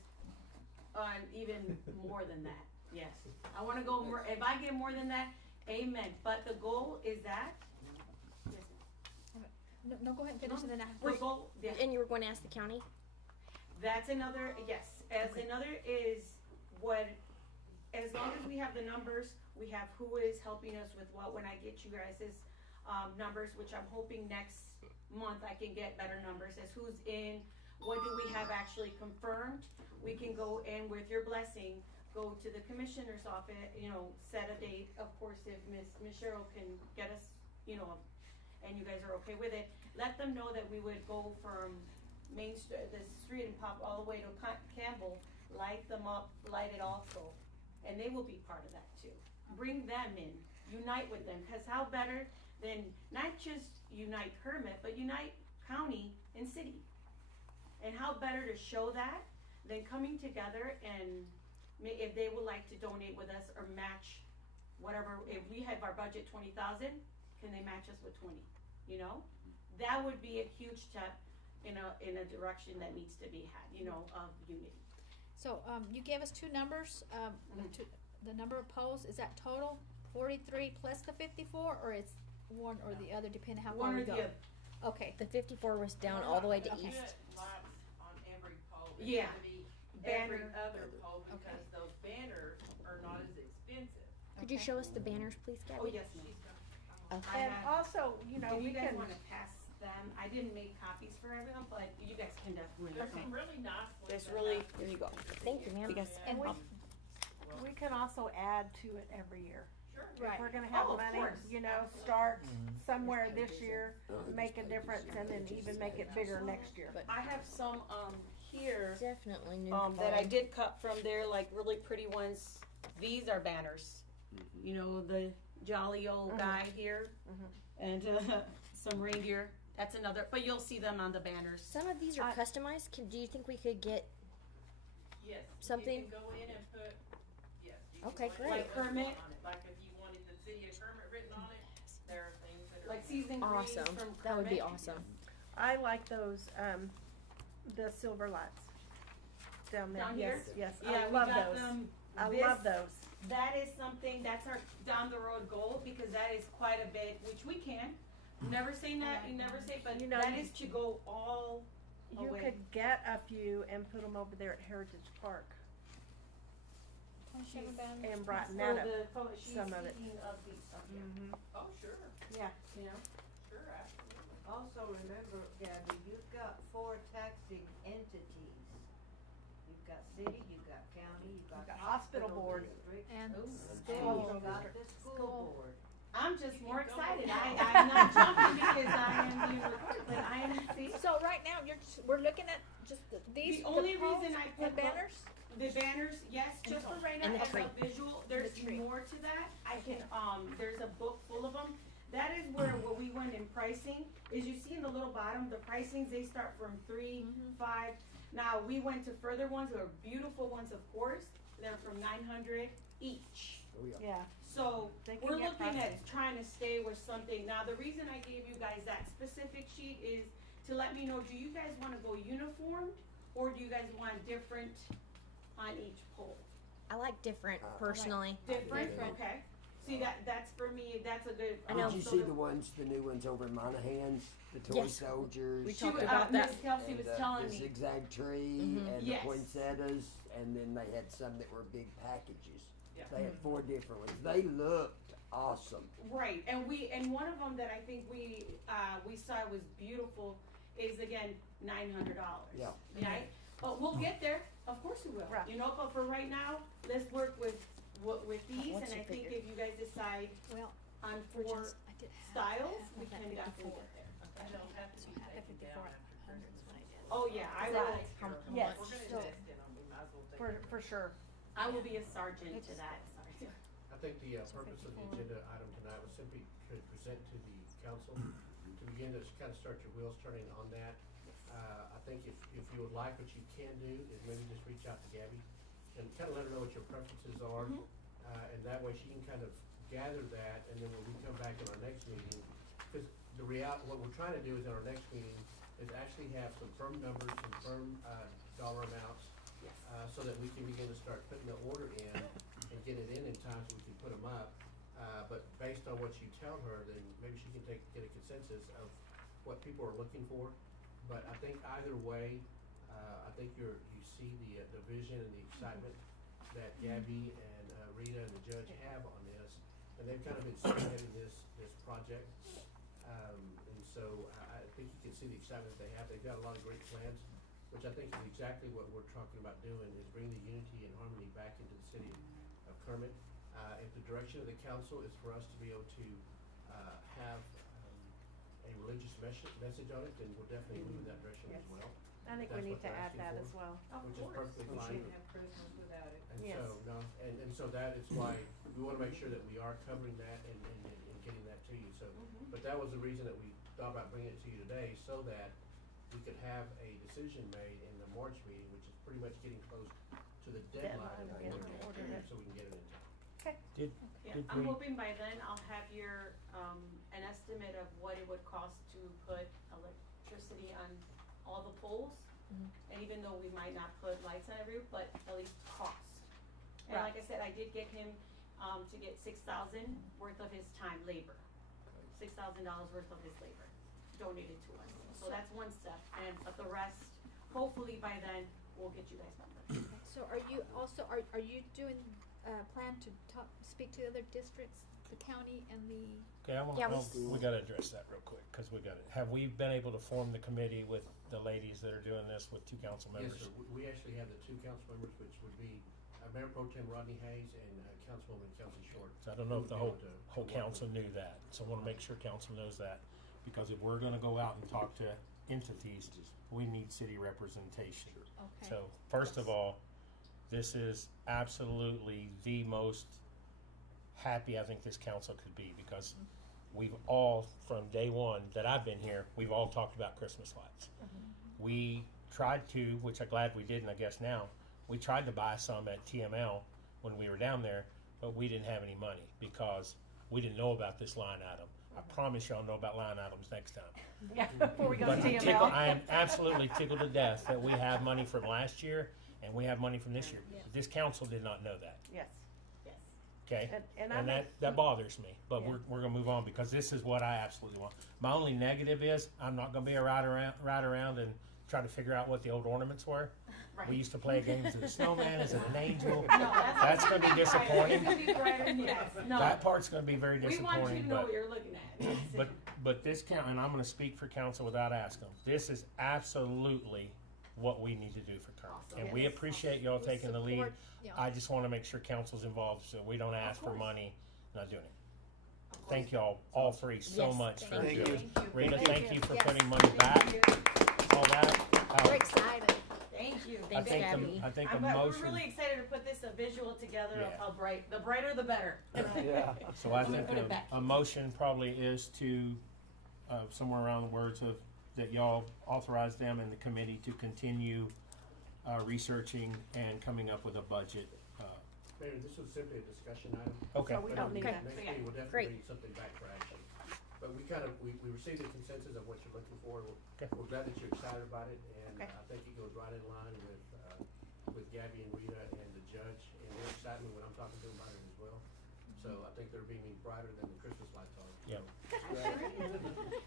even more than that, yes. I wanna go more, if I get more than that, amen, but the goal is that, yes, ma'am. No, go ahead and finish and then The goal, yeah. And you were going to ask the county? That's another, yes, as another is what, as long as we have the numbers, we have who is helping us with what, when I get you guys' numbers, which I'm hoping next month I can get better numbers as who's in, what do we have actually confirmed, we can go and with your blessing, go to the commissioner's office, you know, set a date, of course, if Miss Cheryl can get us, you know, and you guys are okay with it, let them know that we would go from the street and pop all the way to Campbell, light them up, light it also. And they will be part of that too. Bring them in, unite with them, cause how better than not just unite Kermit, but unite county and city. And how better to show that than coming together and if they would like to donate with us or match whatever, if we have our budget 20,000, can they match us with 20, you know? That would be a huge step in a direction that needs to be had, you know, of unity. So, you gave us two numbers, the number of polls, is that total 43 plus the 54, or it's one or the other, depending how far One we or go? the other. Okay, The 54 was down all the way to Okay. east. Lights on every pole. It Yeah. should be every Banner. other pole, because those banners are not as expensive. Could you Okay. show us the banners, please, Gabby? Oh, yes, ma'am. She's got, I And have- also, you know, If we you guys can, wanna pass them, I didn't make copies for everyone, but you guys can definitely. there's some really nice ones. There's that really, have- here you go. Thank you, ma'am. and we can also add to it every year. Sure. Right. If we're gonna have Oh, of money, course. you know, start somewhere this year, make a difference, and then even make it bigger next year. I have some, here, Definitely new. that I did cut from there, like really pretty ones. These are banners. You know, the jolly old guy here, and some reindeer. That's another, but you'll see them on the banners. Some of these are customized. Do you think we could get? Yes. Something- You can go in and put, yes. You can Okay, put great. Like what you Kermit? want on it. Like if you wanted the city of Kermit written on it, there are things that are. Like season green Awesome. from That would be Kermit. awesome. I like those, the silver lights down there. Down Yes, here? yes, Yeah, I we love got those. them. I This- love those. That is something, that's our down the road goal, because that is quite a bit, which we can. Never saying that, you never say, but You know, that you- is to go all You away. could get a few and put them over there at Heritage Park 27 banners. and brighten For that up. the, she's some of it. speaking of the stuff, yeah. Mhm. Oh, sure, Yeah. You know? sure, absolutely. Also remember, Gabby, you've got 4 taxing entities. You've got city, you've got county, you've got got hospital board. district, And and school. you've got the school board. I'm just more can go excited, with I'm not jumping because I am being recorded, but I am, see? So right now, we're looking at just these. The only poles reason I and put banners? The banners, yes, just for right now, And the as tree. a visual, there's tree. more to that, I can, there's a book full of them. That is where we went in pricing, is you see in the little bottom, the pricings, they start from 3, 5. Now, we went to further ones, or beautiful ones, of course, they're from 900 each. Oh, yeah. Yeah. So, They can we're get looking at pricey. trying to stay with something. Now, the reason I gave you guys that specific sheet is to let me know, do you guys wanna go uniformed, or do you guys want different on each pole? I like different personally. Different, Different. okay. See, that's for me, that's a good. I know. Did you so see the new ones over in Monahan's? The toy Yes. soldiers. We She, talked about Miss that. Kelsey and was the telling me, zigzag tree Mhm. and Yes. the poinsettias, and then they had some that were big packages. Yeah. They had 4 different ones. They looked awesome. right, and one of them that I think we saw was beautiful is again, $900. Yeah. Right? But we'll get there, of course we will, Right. you know, but for right now, let's work with these, What's and your I think figure? if you guys decide Well, on we're 4 just, I did half- styles, half we of that can 54. definitely get there. And they'll have to be So half taken 54 down after hundreds when I did. Oh, yeah, I Right. will, Take care of them. Yes. We're gonna So- invest in them, we might as well take For sure. I will be a sergeant to that. I think the purpose of the agenda item tonight was simply to present to the council, to begin to kind of start your wheels turning on that. I think if you would like, what you can do is maybe just reach out to Gabby and kind of let her know what your preferences are. And that way she can kind of gather that, and then when we come back in our next meeting, because what we're trying to do is in our next meeting is actually have some firm numbers, some firm, dollar amounts, so that we can begin to start putting the order in and get it in time so we can put them up. But based on what you tell her, then maybe she can get a consensus of what people are looking for. But I think either way, I think you see the vision and the excitement that Gabby and Rita and the judge have on this, and they've kind of been spearheading this project. And so I think you can see the excitement they have. They've got a lot of great plans, which I think is exactly what we're talking about doing, is bringing the unity and harmony back into the city of Kermit. If the direction of the council is for us to be able to have a religious message on it, then we'll definitely move in that direction as well. I think That's we need what to they're add asking that for. as well. Of which is course. perfectly We fine. shouldn't have Christmas without it. And Yes. so, no, and so that is why we wanna make sure that we are covering that and getting that to you, so. Mhm. But that was the reason that we thought about bringing it to you today, so that we could have a decision made in the March meeting, which is pretty much getting close to the deadline of Deadline, order, yeah, order it. so we can get it in time. Did Yeah, Did I'm we- hoping by then I'll have your, an estimate of what it would cost to put electricity on all the poles. And even though we might not put lights on every roof, but at least cost. And Right. like I said, I did get him, to get 6,000 worth of his time, labor. $6,000 worth of his labor donated to us. So that's one step, and, but the rest, hopefully by then, we'll get you guys numbers. So are you also, are you doing, plan to speak to the other districts, the county and the, Okay, we gotta address that real quick, cause we gotta, have we been able to form the committee with the ladies that are doing this with 2 council members? Yes, sir, we actually have the 2 council members, which would be, Mayor Pro Tem Rodney Hayes and, Councilwoman Kelsey Short. So I don't know if the Who whole, would be able to whole work council with. knew that, so I wanna make sure council knows that, because if we're gonna go out and talk to entities, we need city representation. okay? So, first of all, this is absolutely the most happy I think this council could be, because we've all, from day one that I've been here, we've all talked about Christmas lights. We tried to, which I'm glad we didn't, I guess now, we tried to buy some at TML when we were down there, but we didn't have any money because we didn't know about this line item. I promise y'all know about line items next time. Yeah, before we go to But I'm TML. I am absolutely tickled to death that we have money from last year and we have money from this year. Yeah. This council did not know that, Yes, Yes. okay? and And that bothers me, but Yeah. we're gonna move on because this is what I absolutely want. My only negative is I'm not gonna be a ride around and try to figure out what the old ornaments were. Right. We used to play games of the snowman, is it an angel? No, That's gonna be disappointing. It's gonna be brighter, yes, no. That part's gonna be very We want you disappointing, to know but. what you're looking at. But this count, and I'm gonna speak for council without asking them, this is absolutely what we need to do for Kermit. Awesome. And we Yes. appreciate y'all We taking the lead. support- yeah. I just wanna make sure council's involved, so we don't ask for course. money, not doing it. Of course. Thank y'all, all three, so Yes, much for thank doing. you. Rita, Thank thank you. you for Yes. putting money back, all that. We're excited. Thank you. I Thanks, think Gabby. I think a I'm glad, we're motion, really excited to put this visual together of Yeah. how bright, the brighter the better. Yeah. so I I'm gonna think put it back. a motion probably is to, somewhere around the words of, that y'all authorize them and the committee to continue, researching and coming up with a budget. Mayor, this was simply a discussion item. Okay. So we don't need Okay. that. Next So, yeah. meeting, we'll Great. definitely bring something back for action. But we received the consensus of what you're looking for. Okay. We're glad that you're excited about it, and Okay. I think it goes right in line with Gabby and Rita and the judge, and their excitement when I'm talking to them about it as well. So I think they're beaming brighter than the Christmas lights are. Yeah.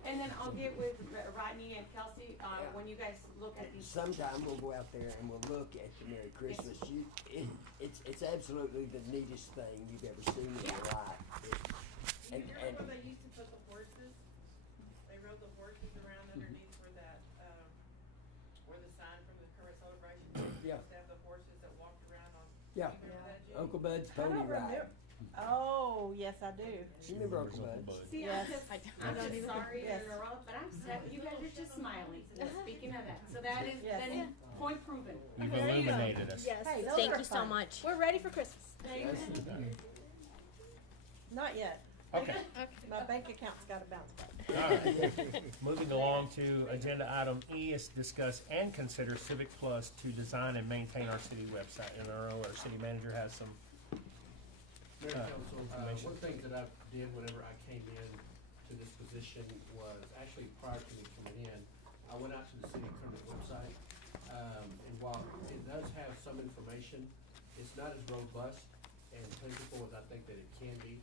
And then I'll get with Rodney and Kelsey, when you guys look at these. Sometime we'll go out there and we'll look at the Merry Christmas. It's absolutely the neatest thing you've ever seen in your life. You And- remember where they used to put the horses? They rode the horses around underneath where that, where the sign from the current celebration. Yeah. Used to have the horses that walked around on. Yeah. You remember that, Jimmy? Uncle Bud's I pony don't ride. remember. Oh, yes, I do. You remember Uncle Bud's? See, Yes. I'm just even- sorry to yes. interrupt, but I'm sad, you guys are just smiling, speaking of that, so that is, Yes. then point proven. You've There you go. illuminated us. Yes. Hey, those Thank are you so fun. much. We're ready for Christmas. Not yet. Okay. My bank account's gotta bounce back. Alright, moving along to agenda item E is discuss and consider Civic Plus to design and maintain our city website. And our city manager has some, Mayor and Council, information. one thing that I did whenever I came in to this position was, actually prior to me coming in, I went out to the City of Kermit website. And while it does have some information, it's not as robust and plentiful as I think that it can be.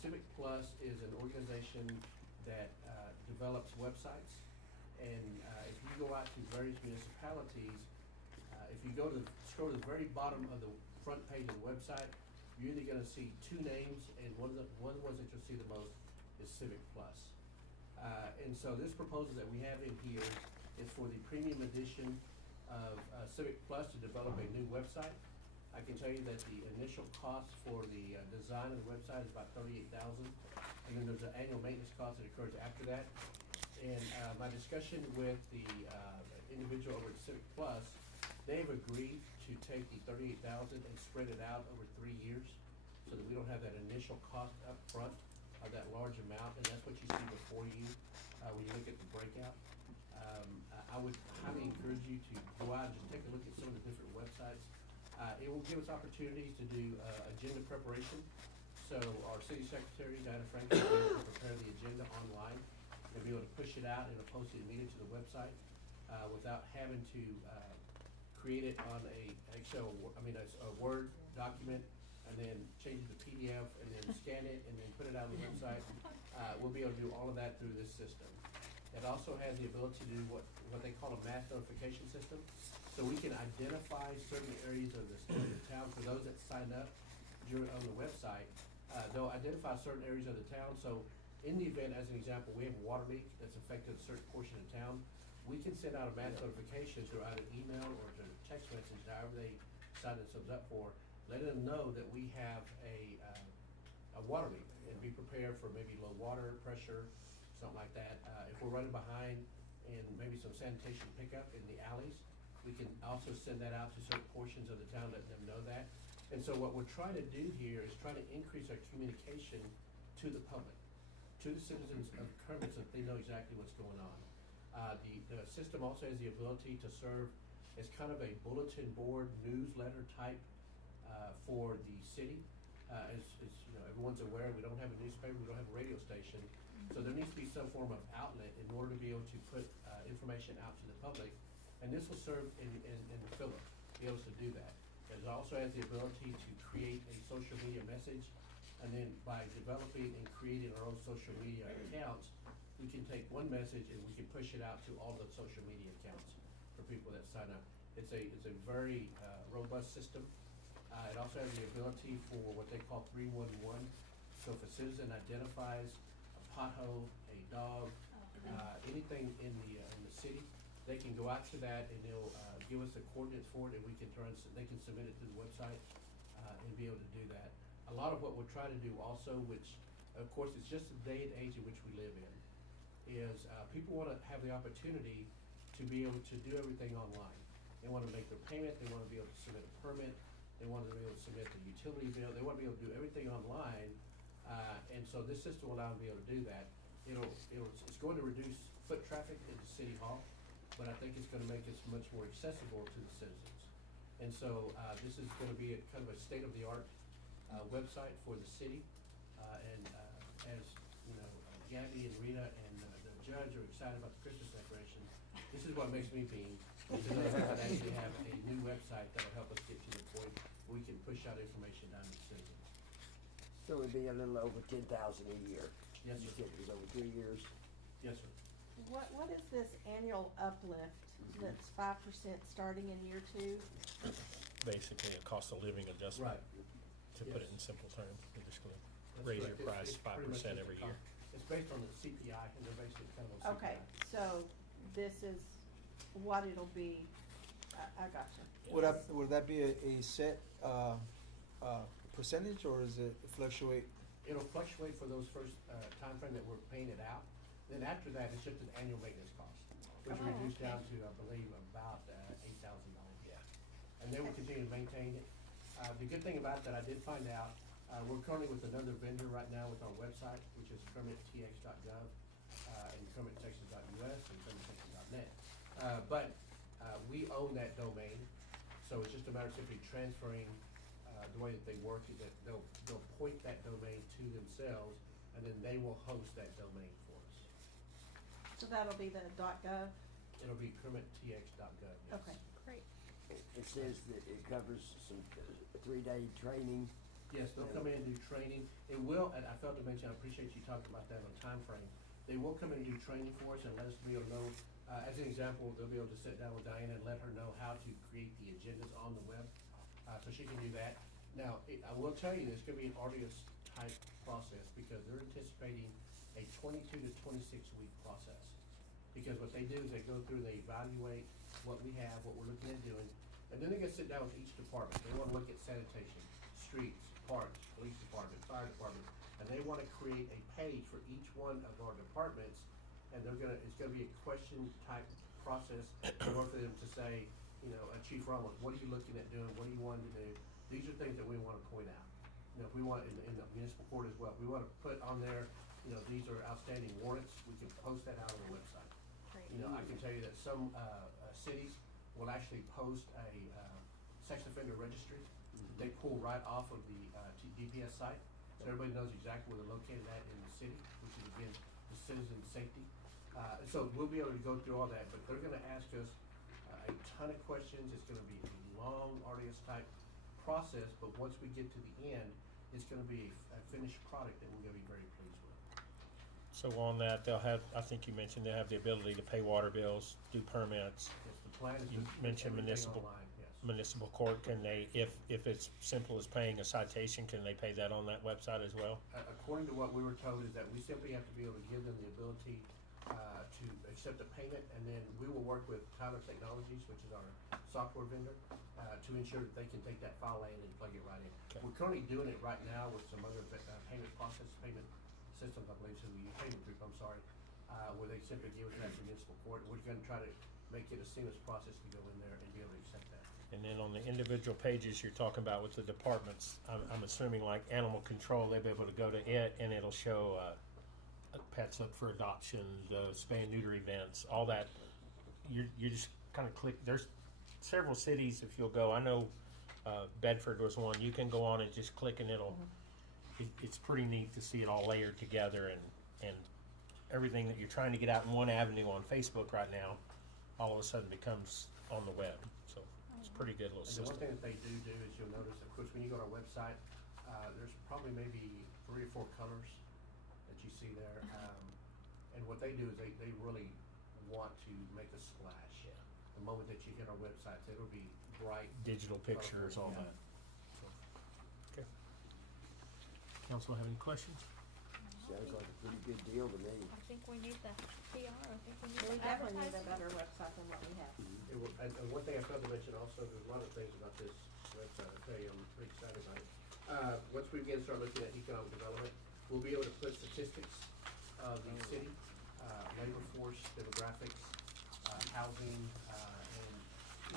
Civic Plus is an organization that develops websites. And if you go out to various municipalities, if you scroll to the very bottom of the front page of the website, you're either gonna see 2 names, and one of the ones that you'll see the most is Civic Plus. And so this proposal that we have in here is for the premium edition of Civic Plus to develop a new website. I can tell you that the initial cost for the design of the website is about $38,000, and then there's an annual maintenance cost that occurs after that. And my discussion with the individual over at Civic Plus, they've agreed to take the 38,000 and spread it out over 3 years, so that we don't have that initial cost up front of that large amount, and that's what you see before you when you look at the breakout. I would highly encourage you to go out and just take a look at some of the different websites. It will give us opportunities to do agenda preparation. So our city secretary, Diana Franklin, will be able to prepare the agenda online and be able to push it out and post it immediately to the website without having to create it on a Word document and then change it to PDF and then scan it and then put it out on the website. We'll be able to do all of that through this system. It also has the ability to do what they call a mass notification system. So we can identify certain areas of the town for those that sign up on the website. They'll identify certain areas of the town. So in the event, as an example, we have a water leak that's affected a certain portion of town, we can send out a mass notification through either email or through text message, however they sign themselves up for, letting them know that we have a water leak and be prepared for maybe low water pressure, something like that. If we're running behind in maybe some sanitation pickup in the alleys, we can also send that out to certain portions of the town, let them know that. And so what we're trying to do here is try to increase our communication to the public, to the citizens of Kermit, so that they know exactly what's going on. The system also has the ability to serve as kind of a bulletin board newsletter type for the city. As you know, everyone's aware, we don't have a newspaper, we don't have a radio station, so there needs to be some form of outlet in order to be able to put information out to the public. And this will serve in Phillip, be able to do that. It also has the ability to create a social media message, and then by developing and creating our own social media accounts, we can take one message and we can push it out to all the social media accounts for people that sign up. It's a very robust system. It also has the ability for what they call 311. So if a citizen identifies a pothole, a dog, anything in the city, they can go out to that and they'll give us the coordinates for it, and they can submit it to the website and be able to do that. A lot of what we're trying to do also, which of course it's just the day and age in which we live in, is people want to have the opportunity to be able to do everything online. They want to make their payment, they want to be able to submit a permit, they want to be able to submit the utility bill, they want to be able to do everything online, and so this system will allow them to be able to do that. It's going to reduce foot traffic into City Hall, but I think it's going to make us much more accessible to the citizens. And so this is going to be a kind of a state-of-the-art website for the city, and as you know, Gabby and Rita and the judge are excited about the Christmas decorations. This is what makes me beam, is to know that we actually have a new website that'll help us get to the point where we can push out information down to the citizens. So it'd be a little over 10,000 a year. Yes, You sir. said it was over 3 years. Yes, sir. What is this annual uplift that's 5% starting in year 2? Basically, a cost of living adjustment. Right. To put it Yes. in simple terms, they're just gonna That's raise correct. your price It's pretty much 5% just every a year. It's based on the CPI, and they're based kind of on CPI. Okay, so this is what it'll be. I gotcha. Would that be a set percentage, or is it fluctuate? It'll fluctuate for those first time frame that we're paying it out. Then after that, it's just an annual maintenance cost, which Oh, reduced okay. down to, I believe, about $8,000. Yeah. And they will continue to maintain it. The good thing about that, I did find out, we're currently with another vendor right now with our website, which is KermitTX.gov, and KermitTexas.us and KermitTexas.net. But we own that domain, so it's just a matter of simply transferring the way that they work, is that they'll point that domain to themselves, and then they will host that domain for us. So that'll be the .gov? It'll be KermitTX.gov, yes. Okay. Great. It says that it covers some 3-day training. Yes, they'll come in and do training. It will, and I failed to mention, I appreciate you talking about that on time frame. They will come in and do training for us and let us be able to know, as an example, they'll be able to sit down with Diana and let her know how to create the agendas on the web, so she can do that. Now, I will tell you, it's gonna be an arduous type process, because they're anticipating a 22 to 26 week process. Because what they do is they go through, they evaluate what we have, what we're looking at doing, and then they're gonna sit down with each department. They wanna look at sanitation, streets, parks, police department, fire department, and they wanna create a page for each one of our departments and it's gonna be a question type process in order for them to say, Chief Ramos, what are you looking at doing? What do you want to do? These are things that we wanna point out. If we want, in the municipal court as well, we wanna put on there, these are outstanding warrants, we can post that out on the website. Great. I can tell you that some, cities will actually post a, sex offender registry. They pull right off of the, DPS site, so everybody knows exactly where they're located at in the city, which is again, the citizen safety. So we'll be able to go through all that, but they're gonna ask us a ton of questions, it's gonna be a long, arduous type process, but once we get to the end, it's gonna be a finished product that we're gonna be very pleased with. So on that, they'll have, I think you mentioned they have the ability to pay water bills, do permits. Yes, the plan is You to put mentioned everything municipal. online, yes. Municipal court, can they, if it's simple as paying a citation, can they pay that on that website as well? According to what we were told is that we simply have to be able to give them the ability to accept a payment, and then we will work with Tyler Technologies, which is our software vendor, to ensure that they can take that file in and plug it right in. Okay. We're currently doing it right now with some other payment systems, I believe, payment group, I'm sorry, where they simply give it to that municipal court. We're gonna try to make it a seamless process to go in there and be able to accept that. And then on the individual pages you're talking about with the departments, I'm assuming like animal control, they'll be able to go to it and it'll show, pets up for adoption, the spay and neuter events, all that. You just kind of click, there's several cities if you'll go, I know, Bedford was one, you can go on and just click and it'll, it's pretty neat to see it all layered together and everything that you're trying to get out in one avenue on Facebook right now, all of a sudden becomes on the web, so it's a pretty good little And the one system. thing that they do is you'll notice, of course, when you go to our website, there's probably maybe 3 or 4 colors that you see there. And what they do is they really want to make a splash. Yeah. The moment that you hit our website, it'll be bright. Digital pictures, all Yeah. that. So, okay. Council have any questions? Sounds like a pretty good deal to me. I think we need the PR, I think we need We the definitely need a advertising. better website than what we have. And one thing I failed to mention also, there's a lot of things about this website, I tell you, I'm pretty excited about it. Once we begin to start looking at economic development, we'll be able to put statistics of the city, labor force, demographics, housing, and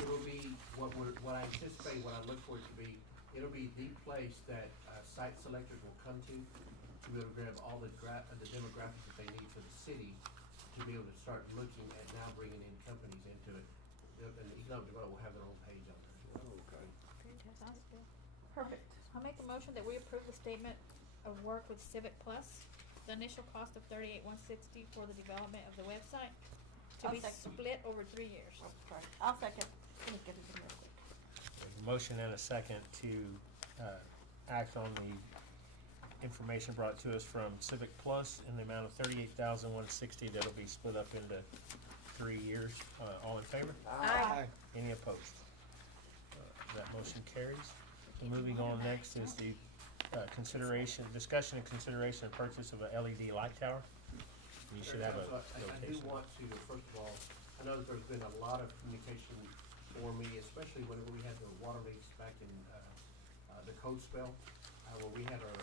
it'll be what I anticipate, what I look for it to be, it'll be the place that site selectors will come to be able to grab all the demographics that they need for the city to be able to start looking at now bringing in companies into it. And the economic development will have their own page on there as well. Okay. Sounds good. Perfect. I'll make a motion that we approve the statement of work with Civic Plus, the initial cost of $38,160 for the development of the website, to I'll be second. split over 3 years. Oh, sorry. I'll second. Let me get it in real quick. There's a motion and a second to act on the information brought to us from Civic Plus in the amount of $38,160 that'll be split up into 3 years. All in favor? Aye. Any opposed? That motion carries. Moving on next is the discussion and consideration of purchase of a LED light tower. You should have a I do notation. want to, first of all, I know that there's been a lot of communication for me, especially whenever we had the water leaks back in the cold spell, where we had our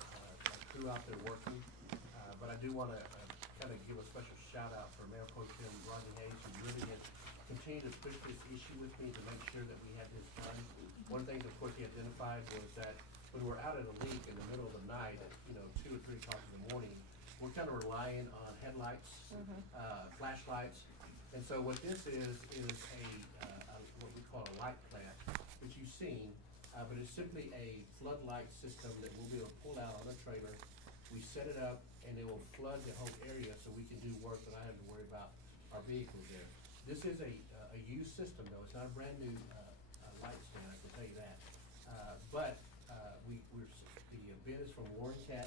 crew out there working. But I do want to kind of give a special shout out for Mayor Pro Tem Rodney Hayes, who really has continued to push this issue with me to make sure that we had this done. One of the things, of course, he identified was that when we're out at a leak in the middle of the night at 2 or 3 o'clock in the morning, we're kind of relying on headlights, flashlights. And so what this is what we call a light plant, which you've seen, but it's simply a floodlight system that we'll be able to pull out on a trailer. We set it up and it will flood the whole area so we can do work and not have to worry about our vehicles there. This is a used system though, it's not a brand new light stand, I can tell you that. But the bid is from Warren Cat,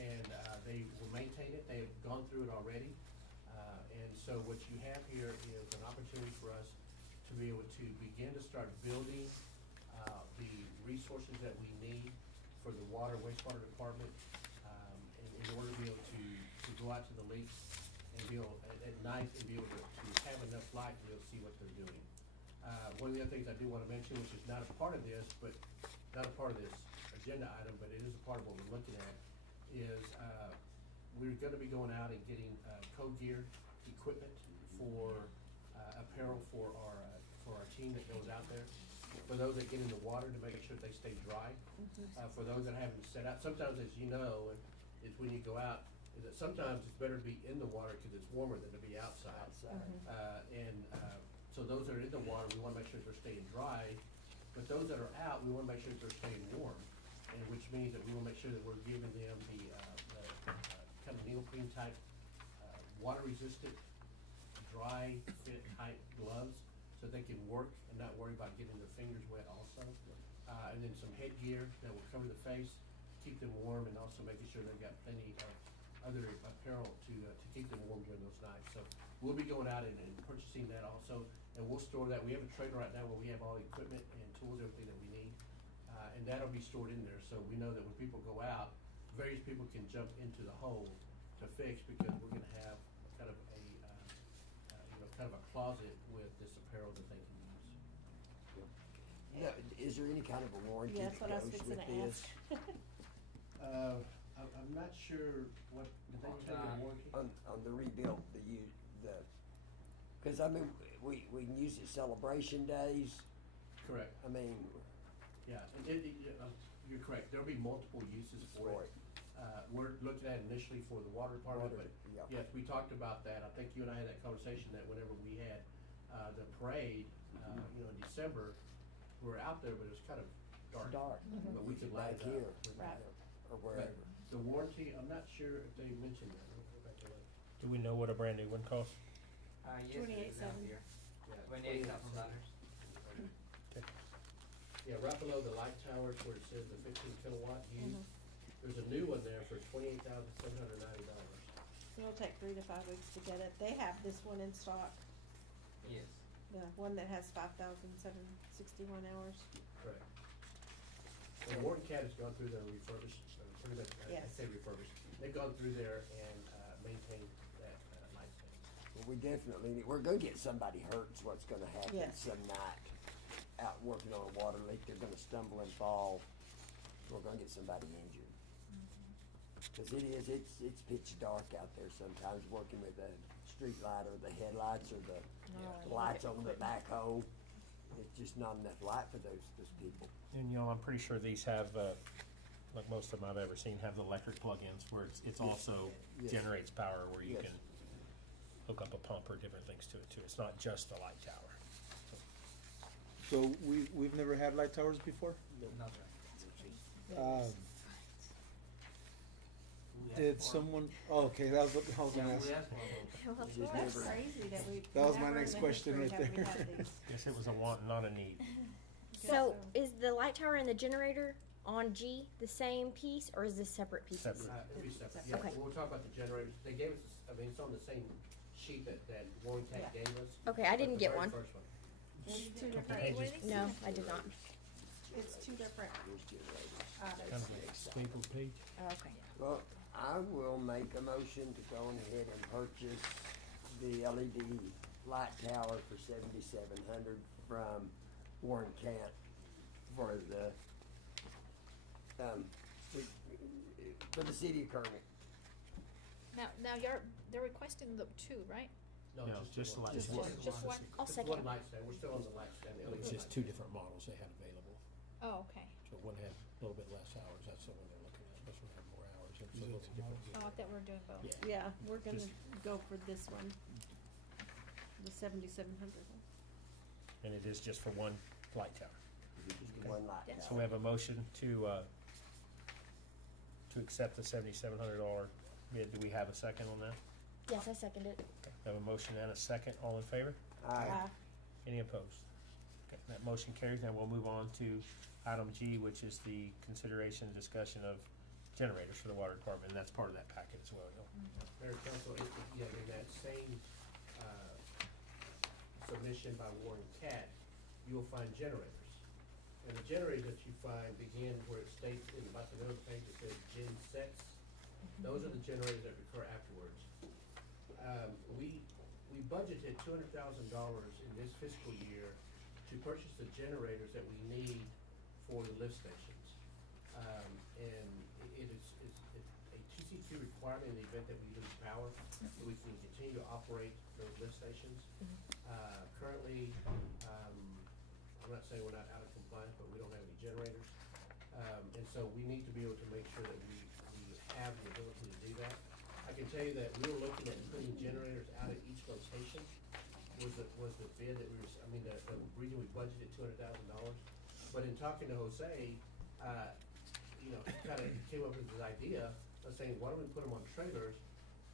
and they will maintain it, they have gone through it already. And so what you have here is an opportunity for us to be able to begin to start building the resources that we need for the wastewater department, in order to be able to go out to the leaks and be able, at night, and be able to have enough light to be able to see what they're doing. One of the other things I do want to mention, which is not a part of this, but not a part of this agenda item, but it is a part of what we're looking at, is we're going to be going out and getting code gear equipment for, apparel for our team that goes out there. For those that get in the water to make sure they stay dry. For those that haven't set out, sometimes, as you know, is when you go out, is that sometimes it's better to be in the water because it's warmer than to be outside. So those that are in the water, we wanna make sure they're staying dry, but those that are out, we wanna make sure that they're staying warm. And which means that we wanna make sure that we're giving them the kind of neoprene type, water resistant, dry fit type gloves, so they can work and not worry about getting their fingers wet also. And then some headgear that will cover the face, keep them warm, and also making sure they've got plenty of other apparel to keep them warm during those nights. So we'll be going out and purchasing that also, and we'll store that. We have a trailer right now where we have all the equipment and tools, everything that we need. And that'll be stored in there, so we know that when people go out, various people can jump into the hole to fix, because we're gonna have kind of a, kind of a closet with this apparel that they can use. Now, is there any kind of a warranty Yeah, that that's what I was goes fixing with to this? ask. I'm not sure what, did they tell you the warranty? On the rebuild, cause I mean, we can use it celebration days, Correct, I mean, yeah, and you're correct, there'll be multiple uses for it. We're looking at initially for the water department, but yeah. yes, we talked about that. I think you and I had that conversation that whenever we had, the parade, in December, we were out there, but it was kind of dark. Dark. But we could light Back it here, up. Right. or But wherever. the warranty, I'm not sure if they mentioned that. We'll go back to that. Do we know what a brand new one costs? Yes, it is out 28,700. here. Yeah, $28,000. Yeah, right below the light towers where it says the 15 kilowatt used, there's a new one there for $28,790. It'll take 3 to 5 weeks to get it. They have this one in stock, Yes. the one that has 5,761 hours. Correct. And Morton Cat has gone through their refurbished, pretty much, I Yes. say refurbished, they've gone through there and, maintained that, light station. Well, we definitely, we're gonna get somebody hurt is what's gonna happen Yes. some night. Out working on a water leak, they're gonna stumble and fall, we're gonna get somebody injured. Cause it's pitch dark out there sometimes, working with a street light or the headlights or the lights on the backhoe. It's just not enough light for those people. And I'm pretty sure these have, like most of them I've ever seen, have the electric plug-ins where it's also Yes. generates power where you Yes. can hook up a pump or different things to it too. It's not just the light tower. So we've never had light towers before? Not Um, Did someone, oh, okay, that was what I was gonna ask. We asked one of those. Well, Just That's never- crazy that we. That was my never in next the question history right have we there. had these. Guess it was a want, not a need. So is the light tower and the generator on G the same piece, or is this separate pieces? Separate. It'll be separate, Separate. yeah, Okay. we'll talk about the generators, they gave us, it's on the same sheet that Warren Tech Yeah. gave us. Okay, I didn't The get very one. first one. It's two different, pages. No, I did not. it's two different Here's generators. Kind items. of a stapled page. Okay. Well, I will make a motion to go ahead and purchase the LED light tower for $7,700 from Warren Cat for the, for the city of Kermit. Now they're requesting the two, right? No, just the light. Just one. Just one? I'll Just second. one light stand, we're still on the light stand, the LED It's just light two stand. different models they had available. Oh, okay. So one had a little bit less hours, that's the one they're looking at. This one had more hours. It's a little different. Oh, I thought we were doing both. Yeah. Yeah, we're gonna Just- go for this one, the 7,700 one. And it is just for one light tower. Just the one light That's So we tower. have a motion to accept the $7,700 bid. Do we have a second on that? Yes, I second it. Okay. We have a motion and a second. All in favor? Aye. Any opposed? Okay, that motion carries. Now we'll move on to item G, which is the consideration and discussion of generators for the water department, and that's part of that packet as well. Mayor Council, yeah, in that same, submission by Warren Cat, you will find generators. And the generators that you find begin where it states in about the middle of the page, it says gen sets. Those are the generators that occur afterwards. We budgeted $200,000 in this fiscal year to purchase the generators that we need for the lift stations. And it is a PCT requirement in the event that we lose power, that we can continue to operate those lift stations. Currently, I'm not saying we're not out of compliance, but we don't have any generators. And so we need to be able to make sure that we have the ability to do that. I can tell you that we were looking at putting generators out at each location. Was the bid that we were, the reason we budgeted $200,000. But in talking to Jose, he kind of came up with this idea of saying, why don't we put them on trailers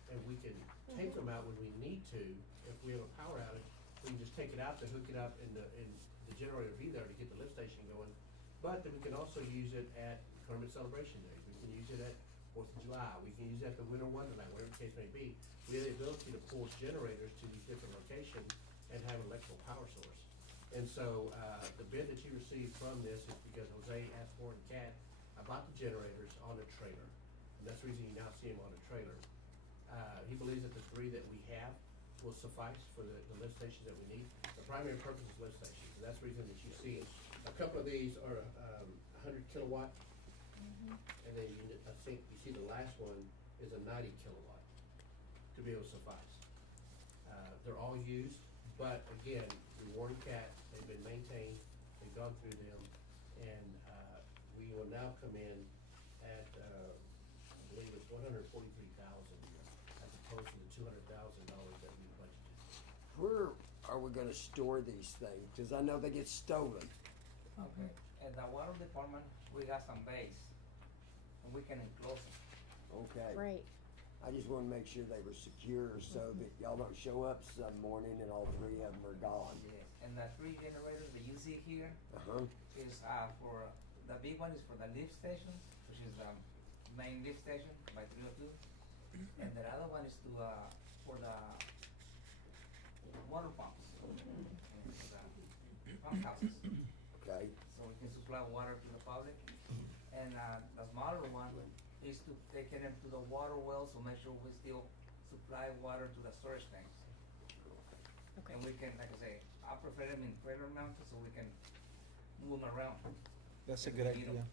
and we can take them out when we need to. If we have a power outage, we can just take it out to hook it up and the generator will be there to get the lift station going. But then we can also use it at Kermit Celebration Days. We can use it at 4th of July. We can use it at the Winter Wonderland, whatever the case may be. We have the ability to pull generators to these different locations and have an electrical power source. And so the bid that you received from this is because Jose asked Warren Cat about the generators on a trailer. And that's the reason you now see them on a trailer. He believes that the 3 that we have will suffice for the lift stations that we need. The primary purpose is lift stations. And that's the reason that you see a couple of these are 100 kilowatt. And then I think you see the last one is a 90 kilowatt to be able to suffice. They're all used, but again, the Warren Cat, they've been maintained, we've gone through them, and we will now come in at, I believe it's $143,000 as opposed to the $200,000 that we budgeted. Where are we gonna store these things? Cause I know they get stolen. Okay, at the water department, we got some bays, and we can enclose them. Okay. Right. I just wanna make sure they were secure so that y'all don't show up some morning and all 3 of them are gone. Yes, and the 3 generators that you see here Uh-huh. is for, the big one is for the lift station, which is the main lift station by 302. And the other one is for the water pumps, and the pump houses. Okay. So we can supply water to the public. And the smaller one is to take it into the water well, so make sure we still supply water to the storage tanks. Okay. And we can, like I say, I prefer them in trailer mounted so we can move them around. That's a if good we need idea. 'em.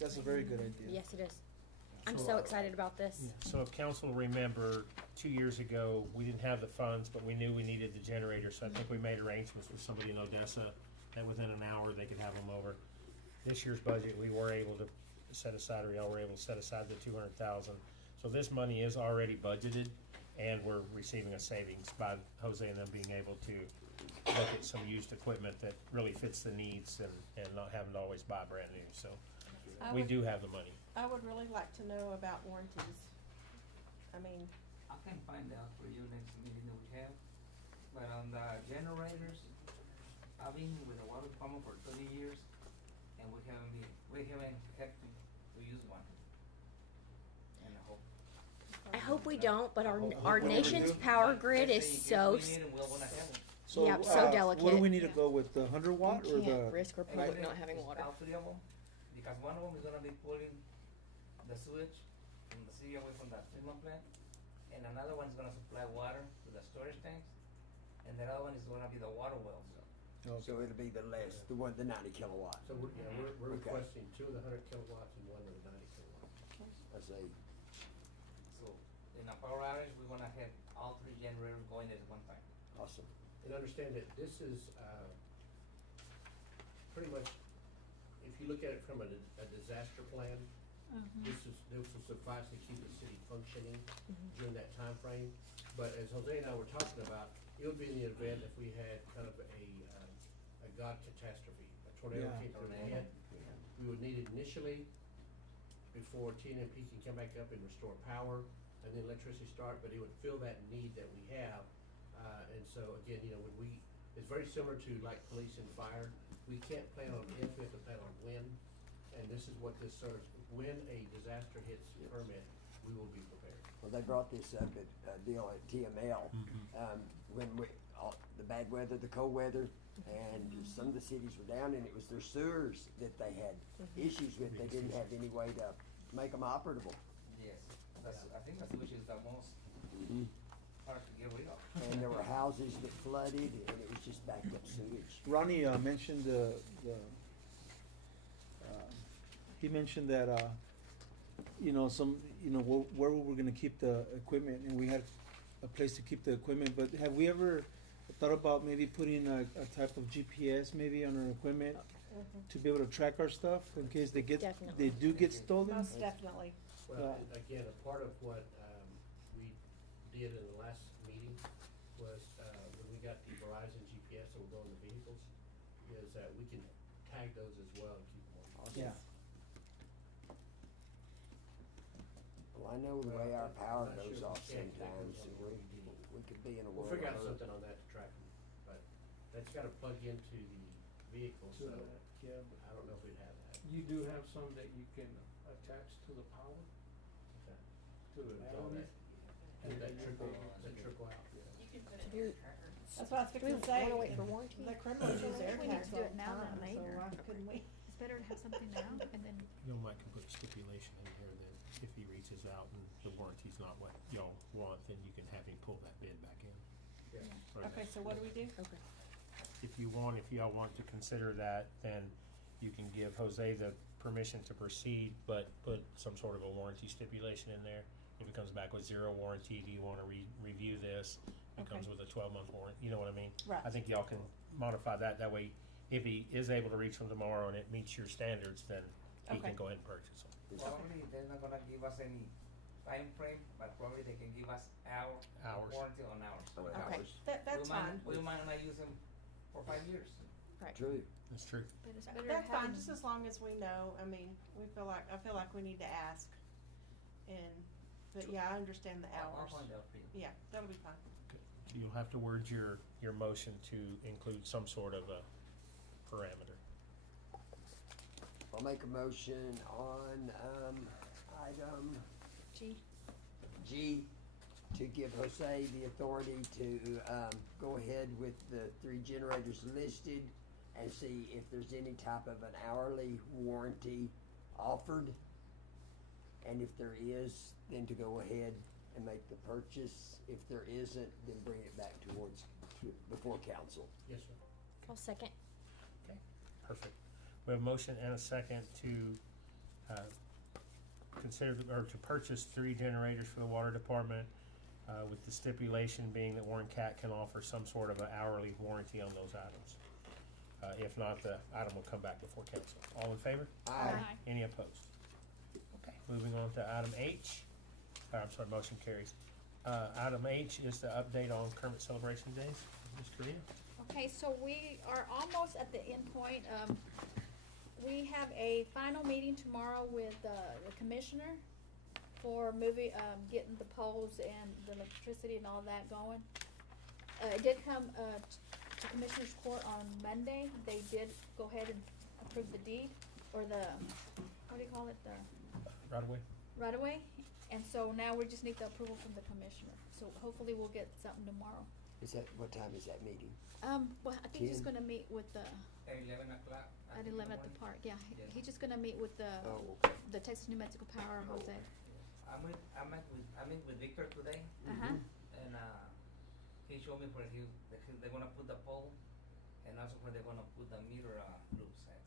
That's a very good idea. Yes, it is. I'm So, so excited about this. So if council remember, 2 years ago, we didn't have the funds, but we knew we needed the generator, so I think we made arrangements with somebody in Odessa that within an hour they could have them over. This year's budget, we were able to set aside, or y'all were able to set aside the 200,000. So this money is already budgeted, and we're receiving a savings by Jose and them being able to look at some used equipment that really fits the needs and not having to always buy brand new, so we do have the money. I would really like to know about warranties. I mean, I can find out for you next meeting that we have. But on the generators, I've been with the water department for 20 years, and we haven't had to use one. And I hope. I hope we don't, but our hope we nation's do. power grid Let's is say in case so, we need 'em, we're gonna have 'em. So, Yep, so what do delicate. we need to go with, the 100 watt or you the? can't risk our Right public now, not having it's water. all 3 of them, because one of them is gonna be pulling the sewage from the city away from the treatment plant, and another one is gonna supply water to the storage tanks, and the other one is gonna be the water wells. So it'll be the 90 kilowatt. So we're Okay. requesting 2 of the 100 kilowatts and 1 of the 90 kilowatts. I see. So in a power outage, we wanna have all 3 generators going at one time. Awesome. And understand that this is, pretty much, if you look at it from a disaster plan, this will suffice to keep the city functioning during that time frame. But as Jose and I were talking about, it would be in the event if we had kind of a God catastrophe, a tornado Yeah. came through the head. We would need it initially before TNMP can come back up and restore power and then electricity start, but it would fill that need that we have. And so again, it's very similar to like police and fire. We can't plan on if, we have to plan on when. And this is what this serves. When a disaster hits Kermit, we will be prepared. Well, they brought this up at deal at TML, when the bad weather, the cold weather, and some of the cities were down, and it was their sewers that they had issues with. They didn't have any way to make them operable. Yes, I think the sewage is the most hard to get rid of. And there were houses that flooded, and it was just backed up sewage. Ronnie mentioned he mentioned that you know, where we were gonna keep the equipment, and we had a place to keep the equipment, but have we ever thought about maybe putting a type of GPS maybe on our equipment to be able to track our stuff in case they Definitely. do get stolen? Most definitely. Well, and again, a part of what, we did in the last meeting was, when we got the Verizon GPS that will go in the vehicles, is that we can tag those as well and keep them on. Yeah. Well, I know the way our power I'm not goes sure off if we can, 'cause that sometimes, goes on and the LED. we could be in a We'll world figure of out hurt. something on that to track them, but that's gotta plug into the vehicle, so Yeah, I don't know if we'd have that. you do have some that you can attach to the power, Okay. to the batteries. Did that trickle out? You can put To it do- in your tracker. That's what I was Do we fixing to say. wanna wait for warranty? The criminals use air We need to tags do all it the now than time, so later. why couldn't we? It's better to have something now and then, You know, Mike can put a stipulation in here that if he reaches out and the warranty's not what y'all want, then you can have him pull that bid back in. Yeah. Or Okay, so what do we do? Okay. If y'all want to consider that, then you can give Jose the permission to proceed, but put some sort of a warranty stipulation in there. If it comes back with 0 warranty, do you wanna review this? It comes Okay. with a 12-month warranty, you know what I mean? Right. I think y'all can modify that way, if he is able to reach them tomorrow and it meets your standards, then he Okay. can go ahead and purchase them. Probably they're not gonna give us any time frame, but probably they can give us Hours. warranty on hours. Okay, that's fine. We might not use them for 5 years. True. That's true. but it's better That's fine, having- just as long as we know, I mean, I feel like we need to ask. But yeah, I understand the I'll hours. find out for you. Yeah, that'll be fine. You'll have to word your motion to include some sort of a parameter. I'll make a motion on, item Gee, G, to give Jose the authority to, go ahead with the 3 generators listed and see if there's any type of an hourly warranty offered. And if there is, then to go ahead and make the purchase. If there isn't, then bring it back before council. Yes, sir. I'll second. Okay, perfect. We have a motion and a second to to purchase 3 generators for the water department, with the stipulation being that Warren Cat can offer some sort of an hourly warranty on those items. If not, the item will come back before council. All in favor? aye. Any opposed? Okay, moving on to item H. I'm sorry, motion carries. Item H is the update on Kermit Celebration Days. Ms. Karina? Okay, so we are almost at the end point. We have a final meeting tomorrow with the commissioner for getting the poles and the electricity and all that going. It did come to Commissioner's Court on Monday. They did go ahead and approve the deed, or what do you call it, the Right away? right away. And so now we just need the approval from the commissioner. So hopefully we'll get something tomorrow. What time is that meeting? Well, I think he's 10? gonna meet with At 11 o'clock. I at think, in 11 the at the morning. park, yeah. Yes. He's just gonna meet with Oh, okay. the Texas New Mexico Power, Jose. I met with Victor today, Uh-huh. and he showed me where they're gonna put the pole, and also where they're gonna put the meter loops at.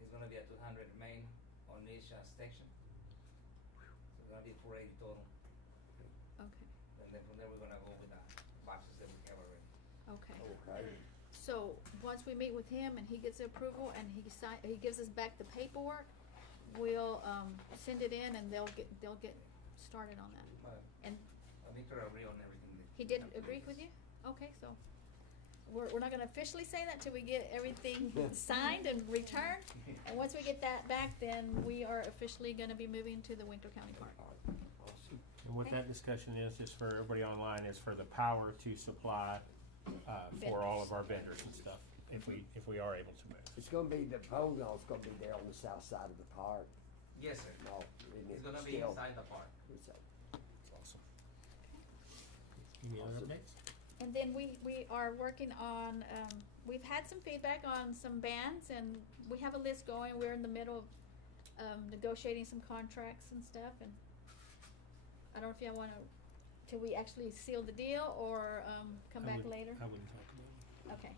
It's gonna be a 200 main on each section. So it's gonna be 480 total. Okay, And then from there we're gonna go with the boxes that we have already. okay. Okay. So, once we meet with him and he gets the approval and he gives us back the paperwork, we'll, send it in and they'll get started on that. But And Victor agreed on everything. he did agree with you? Okay, so, we're not gonna officially say that till we get everything signed and returned. And once we get that back, then we are officially gonna be moving to the Winkler County Park. Awesome. And what that discussion is, just for everybody online, is for the power to supply, for all of our vendors and stuff, if we are able to move. It's gonna be, the pole is gonna be there on the south side of the park. Yes, sir. No, isn't It's it? gonna be Still? inside the park. It's Awesome. Any other Awesome. updates? And then we are working on, we've had some feedback on some bands and we have a list going. We're in the middle of negotiating some contracts and stuff, and I don't know if y'all wanna, till we actually seal the deal or, come I back wouldn't- later? I wouldn't talk about it. Okay.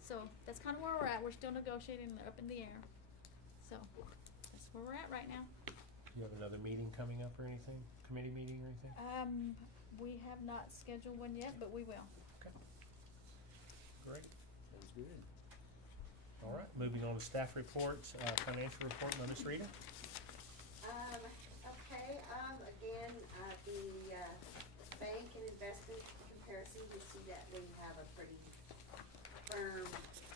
So that's kinda where we're at. We're still negotiating, up in the air. So that's where we're at right now. you have another meeting coming up or anything? Committee meeting or anything? We have not scheduled one yet, but we will. Great. Sounds good. All right, moving on to staff reports, financial report by Ms. Rita. Okay, again, the bank and investment comparison, you see that we have a pretty firm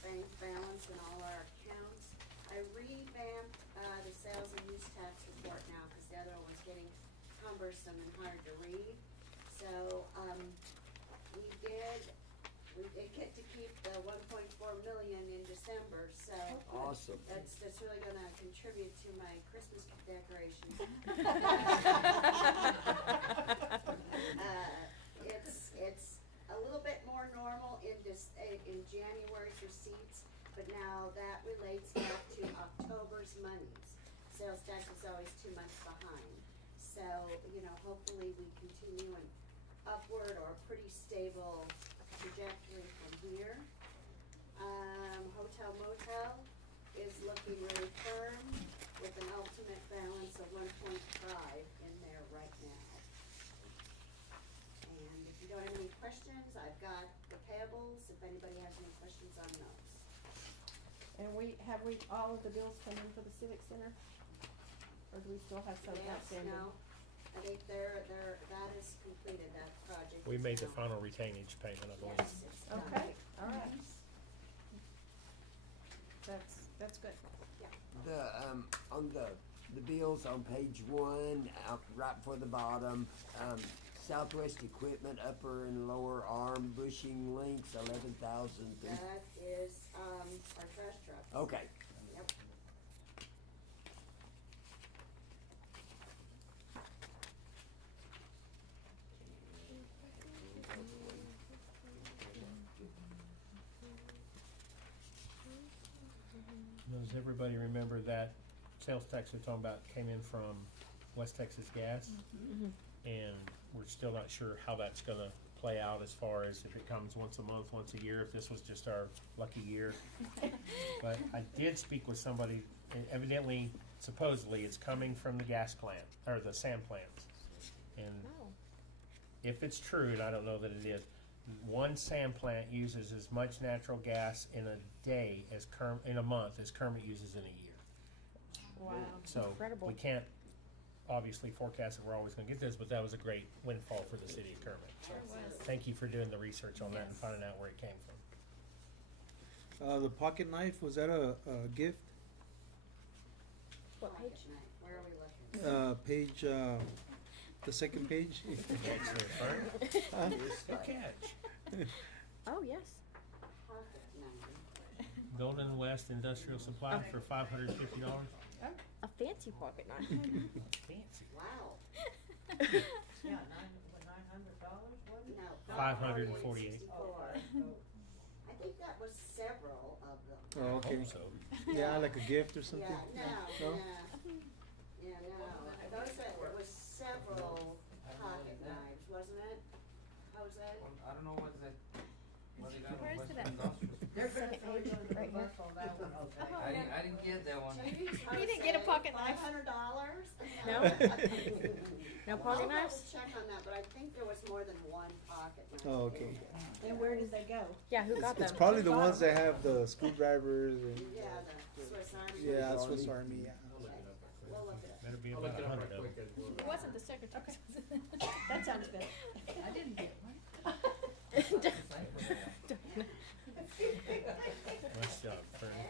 bank balance in all our accounts. I revamped, the sales and use tax report now, cause the other one was getting cumbersome and hard to read. So, we did get to keep the 1.4 million in December, so. Awesome. That's really gonna contribute to my Christmas decorations. It's a little bit more normal in January's receipts, but now that relates back to October's monies. Sales tax is always 2 months behind. So, hopefully we continue an upward or pretty stable trajectory from here. Hotel motel is looking really firm with an ultimate balance of 1.5 in there right now. And if you don't have any questions, I've got the payables, if anybody has any questions on those. And have we, all of the bills come in for the Civic Center? Or do we still have some Yes, outstanding? no, I think that is completed, that project. We is made the now- final retainage payment, I believe. Yes, it's done. Okay, all right. That's good. On the bills on page 1, right before the bottom, Southwest Equipment, upper and lower arm bushing links, 11,000. That is, our trash trucks. Okay. Yep. Does everybody remember that sales tax we're talking about came in from West Texas Gas? And we're still not sure how that's gonna play out as far as if it comes once a month, once a year, if this was just our lucky year. But I did speak with somebody, and evidently, supposedly, it's coming from the gas plant, or the sand plants. And Oh. if it's true, and I don't know that it is, one sand plant uses as much natural gas in a day as in a month as Kermit uses in a year. Wow. So Incredible. we can't obviously forecast that we're always gonna get this, but that was a great windfall for the city of Kermit. So thank you for doing the research on that and Yes. finding out where it came from. The pocket knife, was that a gift? What Pocket page? knife. Where are we looking? Page, the second page? Catch there, Fern. Good catch. Oh, yes. Pocket knife. Golden West Industrial Supply for $550. A fancy pocket knife. Fancy. Wow. Yeah, $900, wasn't it? No. 548. 564. I think that was several of them. Oh, okay. Hope so. Yeah, like a gift or something? Yeah, No? no. Those, it was several pocket knives, wasn't it, Jose? Well, I don't know what they got Where on is Western it at? Industrial. They're gonna Second throw you page, under the right here. bus on that one, Jose. I didn't get that one. He didn't get a pocket knife. $500? No? No pocket I'll knives? double check on that, but I think there was more than one pocket knife. Oh, okay. And where did they go? Yeah, who got them? It's probably the ones that have the screwdrivers and, Yeah, the Swiss Army. yeah, Swiss Swiss Army. Army, yeah. We'll look it up. Better be I'll about look it up 100 right of quick them. as well. It wasn't the secretary. That sounds good. I didn't get one. Nice job, Fern. Hey.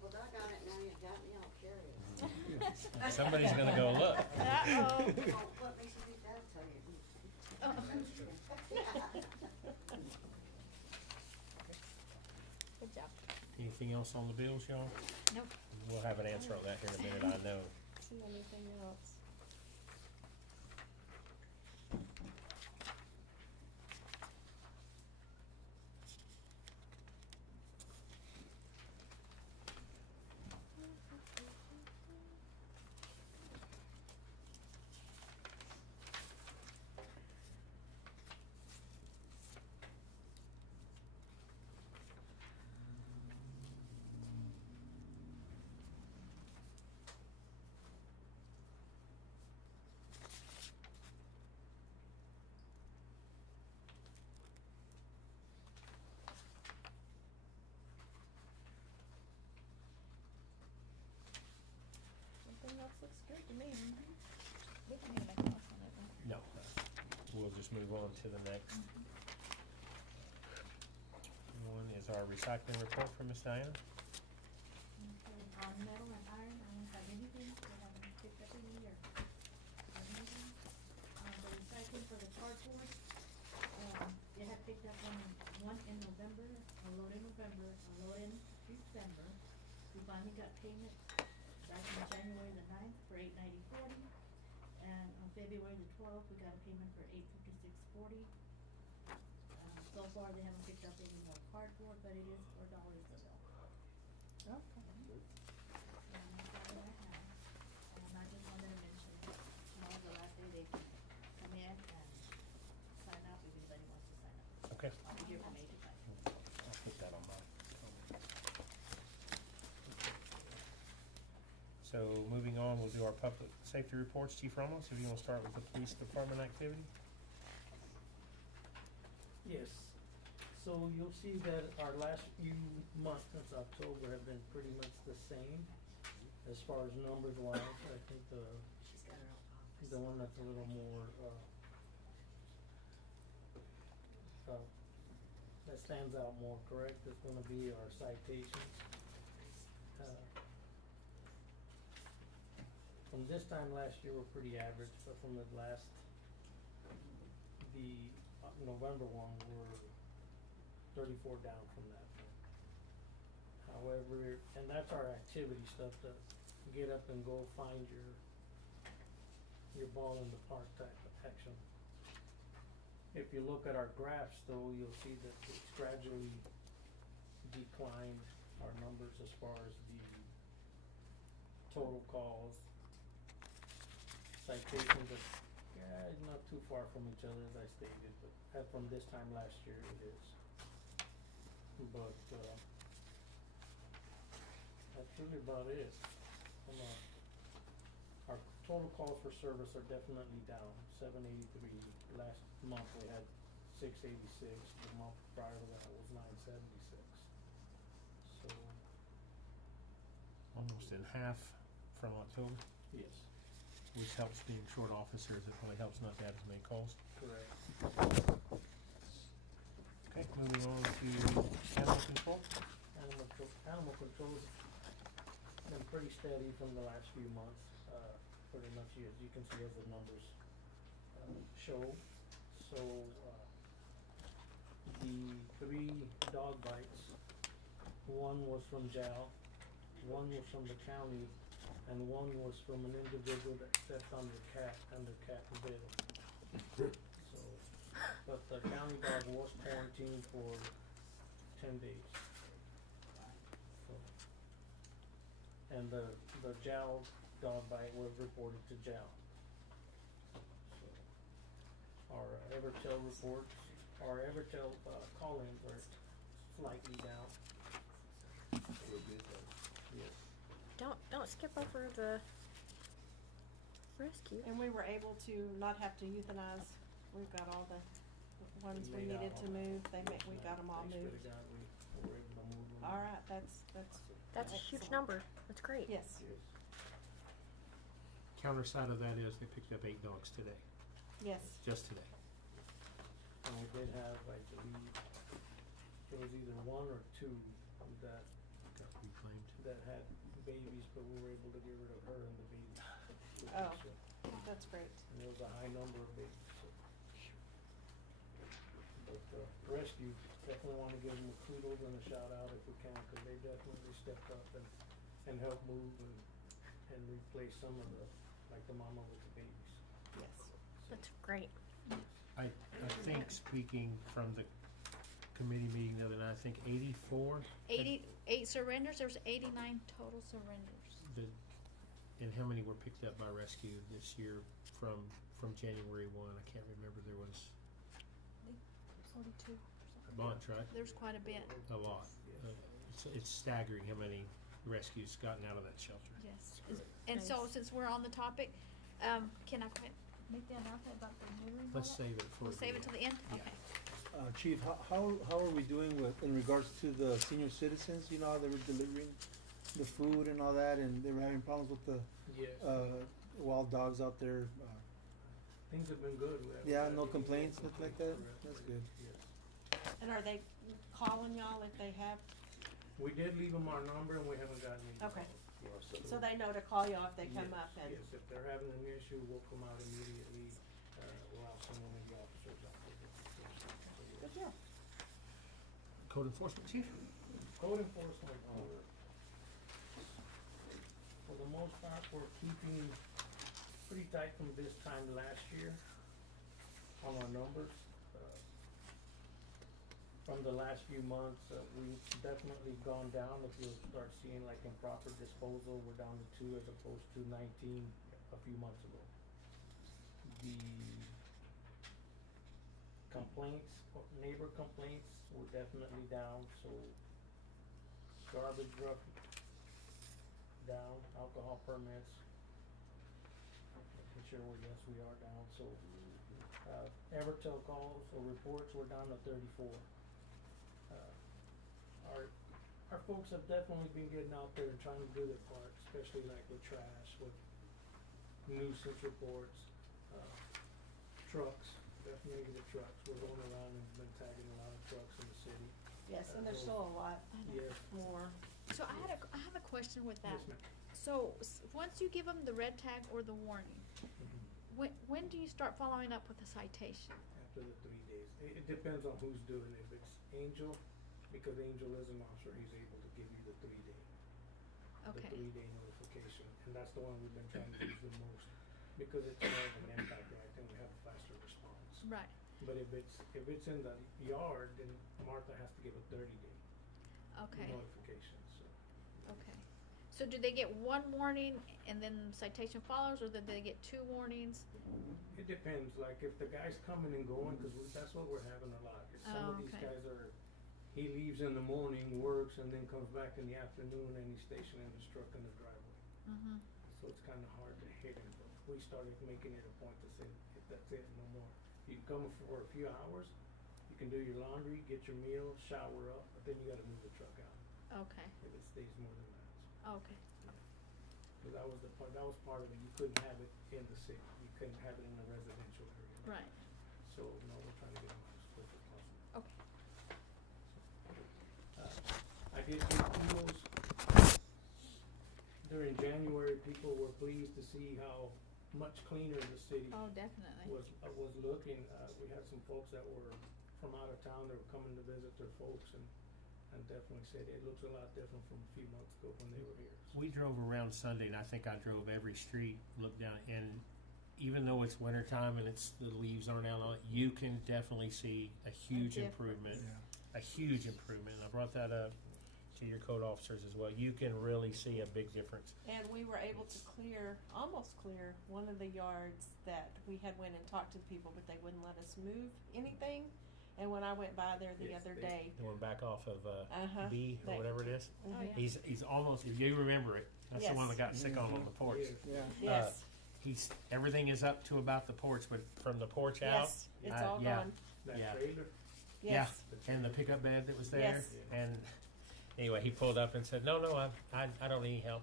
Well, doggone it, now you've got me all curious. Somebody's gonna go look. Uh-oh. Oh, what makes you think that'll tell you? Good job. Anything else on the bills, y'all? Nope. We'll have an answer on that here in a minute, I know. See anything else? Good to me. We can make a motion on that one. No, we'll just move on to the next. One is our recycling report from Miss Diana. Okay, on metal and iron, I don't have anything, they haven't picked up any or anything. The recycling for the cardboard, they have picked up one in November, a load in November, a load in December. We finally got payment back in January the 9th for $890.40. And on February the 12th, we got a payment for $856.40. So far, they haven't picked up any more cardboard, but it is $4 a bill. Okay. And that's all that I have. And I just wanted to mention, tomorrow's the last day they can come in and sign up if anybody wants to sign up. Okay. I'll be here from 8 to 5. I'll put that on my. So moving on, we'll do our public safety reports. Chief Ramos, if you want to start with the police department activity. Yes, so you'll see that our last few months since October have been pretty much the same as far as numbers wise. I think the one that's a little more, that stands out more, correct, is gonna be our citations. From this time last year, we're pretty average, but from the November one, we're 34 down from that one. However, and that's our activity stuff, to get up and go find your ball in the park type of action. If you look at our graphs though, you'll see that it's gradually declined our numbers as far as the total calls. Citations are, not too far from each other as I stated, but from this time last year it is. But, that's really about it. Our total calls for service are definitely down, 783. Last month we had 686, the month prior to that was 976. So, Almost in half from October, yes, which helps being short officers. It probably helps not to have as many calls. correct. Okay, moving on to animal control. Animal control's been pretty steady from the last few months, pretty much as you can see as the numbers show. So, the 3 dog bites, one was from JAL, one was from the county, and one was from an individual that stepped on the cat under cat bill. So, but the county dog was quarantined for 10 days. So, and the JAL dog bite was reported to JAL. So, our Evertel reports, our Evertel call-ins are slightly down. Yes. Don't skip over the rescue. And we were able to not have to euthanize. We've got all the ones we Laid out needed to all that. move. We got them all Thanks be moved. to God, we were able to move them. All right, that's That's a huge excellent. number. That's great. Yes, Yes. Counter side of that is they picked up 8 dogs today, yes. just today. And we did have, I believe, it was either 1 or 2 that Got reclaimed. had babies, but we were able to get rid of her and the babies. Oh. So, That's great. and there was a high number of babies, so. But, rescue, definitely wanna give them a kudos and a shout out if we can, cause they definitely stepped up and helped move and replace some of like the mama with the babies. Yes. That's great. I think speaking from the committee meeting the other night, I think 84. 88 surrenders, there was 89 total surrenders. And how many were picked up by rescue this year from January 1? I can't remember. There was 42 or a something. bunch, right? There's quite a bit, A lot. It's staggering how many rescues gotten out of that shelter. yes. And so, since we're on the topic, can I make the announcement about the neutering? Let's save it for We'll save it till the end? Yeah. Okay. Chief, how are we doing in regards to the senior citizens? You know, how they were delivering the food and all that, and they were having problems with the Yes. wild dogs out there. Things have been good. We haven't Yeah, had no any complaints, complaints nothing like that? from That's residents. good. Yes. And are they calling y'all if they have, We did leave them our number and we haven't gotten any Okay. calls. Yes, so they know to call y'all if they come Yes, up and? Yes, if they're having an issue, we'll come out immediately, we'll have someone of the officers out there. Good deal. Code enforcement chief? Code enforcement, for the most part, we're keeping pretty tight from this time last year on our numbers. From the last few months, we've definitely gone down. If you'll start seeing like improper disposal, we're down to 2 as opposed to 19 a few months ago. The complaints, neighbor complaints, we're definitely down, so garbage truck down, alcohol permits, making sure yes, we are down, so Evertel calls or reports, we're down to 34. Our folks have definitely been getting out there and trying to do their part, especially like with trash, with nuisance reports, trucks, definitely the trucks. We're going around and been tagging a lot of trucks in the city. Yes, and there's still a lot Yes. more. So I have a question with that. Yes, ma'am. So once you give them the red tag or the warning, when do you start following up with a citation? After the 3 days. It depends on who's doing it. If it's Angel, because Angel is an officer, he's able to give you the 3-day. Okay. The 3-day notification, and that's the one we've been trying to use the most, because it's more of an impact, right, and we have a faster response. Right. But if it's in the yard, then Martha has to give a 30-day Okay. notification, so. Okay. So do they get one warning and then citation follows, or do they get 2 warnings? It depends, like if the guy's coming and going, cause that's what we're having a lot. Is some of these okay. guys are, he leaves in the morning, works, and then comes back in the afternoon and he's stationing his truck in the driveway. Mm-hmm. So it's kinda hard to hit him, but we started making it a point to say, if that's it, no more. You can come for a few hours, you can do your laundry, get your meal, shower up, but then you gotta move the truck out Okay. if it stays more than that. Okay. Cause that was part of it, you couldn't have it in the city, you couldn't have it in a residential area. Right. So, no, we're trying to get them out as quick as possible. Okay. I did get kudos. During January, people were pleased to see how much cleaner the city Oh, definitely. was looking. We had some folks that were from out of town that were coming to visit their folks and definitely said it looks a lot different from a few months ago when they were here. We drove around Sunday, and I think I drove every street, looked down, and even though it's wintertime and the leaves aren't out on it, you can definitely see a huge difference. improvement. A huge improvement. And I brought that up to your code officers as well. You can really see a big difference. And we were able to almost clear one of the yards that we had went and talked to the people, but they wouldn't let us move anything. And when I went by there the Yes, other they- day, The one back off of Uh-huh. B or They- whatever it is. Oh, yeah. He's almost, if you remember it, that's the one that got sick on the porch. Yes. Yeah. yes, Everything is up to about the porch, but from the porch out, yes, it's all yeah. gone. That Yeah. trailer, Yes, and the pickup bed that was there. Yes. And anyway, he pulled up and said, "No, I don't need help.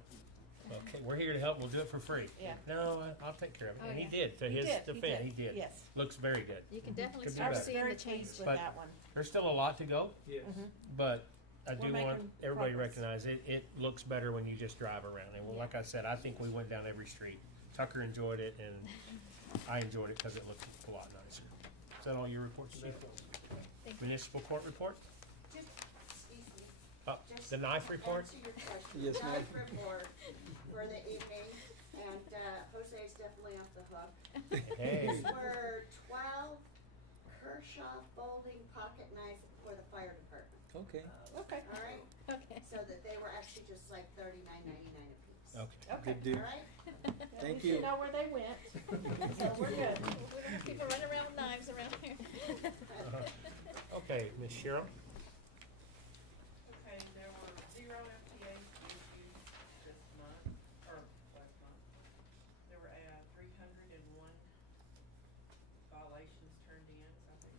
Okay, we're here to help. We'll do it for free." yeah. No, I'll take care of it. Oh, And yeah. he did. To He his did, defense, he did. Yes, Looks very good. You can definitely Could be start I better. was seeing very the pleased changes. with But- that one. There's still a lot to go, yes. Mhm. but I We're do want making everybody to progress. recognize it looks better when you just drive around. And Yeah. like I said, I think we went down every street. Tucker enjoyed it, and I enjoyed it because it looked a lot nicer. Is that all your reports, Chief? That's all. Thank you. Municipal court report? Just, excuse me, just The knife report? answer your question. Yes, ma'am. Knife report for the evening, and, Jose is definitely off the hook. Hey. These were 12 Kershaw folding pocket knives for the fire department, Okay. Okay, all right? Okay. So that they were actually just like $39.99 a piece. Okay. okay. Good deal. All right? At Thank least you. you know where they went, so we're good. We don't have people running around with knives around here. Okay, Ms. Cheryl? Okay, there were 0 FTAs issued this month, or last month. There were 301 violations turned in, so I think.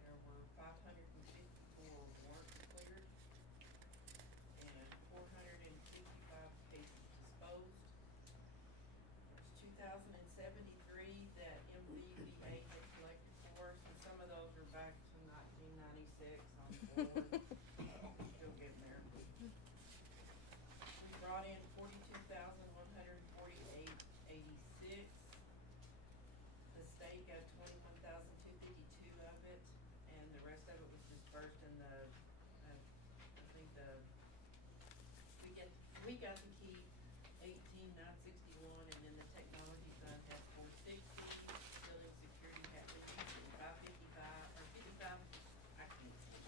There were 554 warrants cleared, and 455 cases disposed. 86 on forward. We're still getting there. We brought in 42,148.86. The state got 21,252 of it, and the rest of it was dispersed in the, I think we got to keep 18,961, and then the technology fund had 460, building security had 555, or 55, I can't see.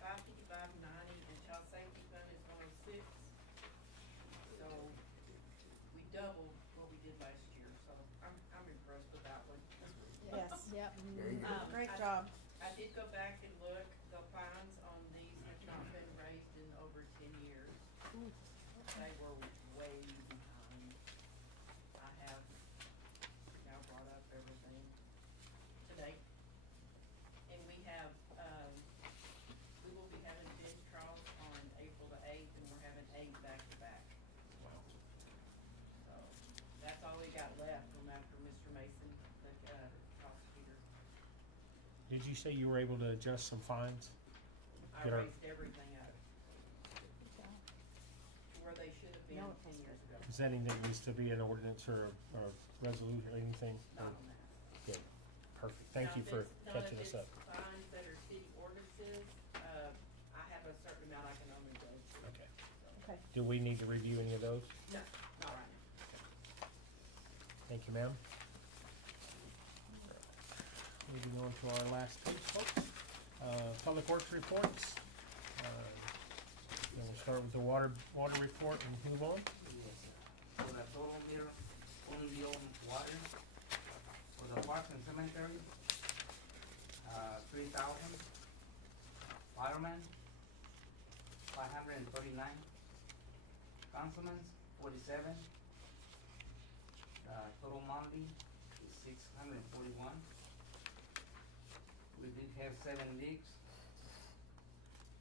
555.90, and child safety fund is 106. So, we doubled what we did last year, so I'm impressed with that one. Yes, yep. Very good. Great job. I did go back and look, the fines on these have not been raised in over 10 years. They were way behind. I have now brought up everything today. And we have, we will be having bench trials on April the 8th, and we're having 8 back-to-back. Wow. So, that's all we got left from after Mr. Mason, the prosecutor. Did you say you were able to adjust some fines? I Get our- raised everything up to where they should have been No 10 years ago. Is that anything that needs to be an ordinance or a resolution or anything? Not on that. Good, perfect. Thank Now, you if for it's- catching us up. Now, if it's fines that are city ordinances, I have a certain amount I can only go to. Okay. Okay. Do we need to review any of those? No, not right now. Thank you, ma'am. Moving on to our last page, folks. Public Works reports. Then we'll start with the water report and move on. Yes, sir. So the total here, only on water, for the parks and cemetery, 3,000. Firemen, 539. Councilmen, 47. Total monthly is 641. We did have 7 leaks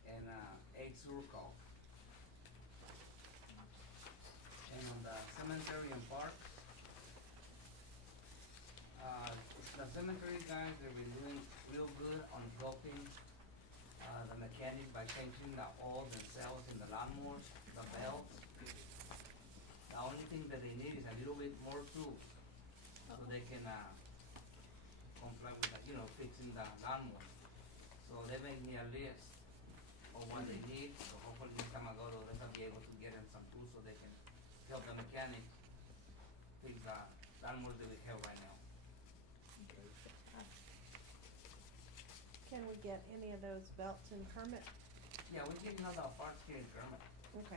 and 8 sewer calls. And on the cemetery and parks, the cemetery guys, they've been doing real good on helping the mechanic by changing the oils and cells in the lawnmowers, the belts. The only thing that they need is a little bit more tools, so they can comply with, fixing the lawnmower. So they made me a list of what they need, so hopefully next time I go to, they'll be able to get them some tools so they can help the mechanic fix the lawnmowers that we have right now. Can we get any of those belts in Kermit? Yeah, we get another parts here in Kermit. Okay.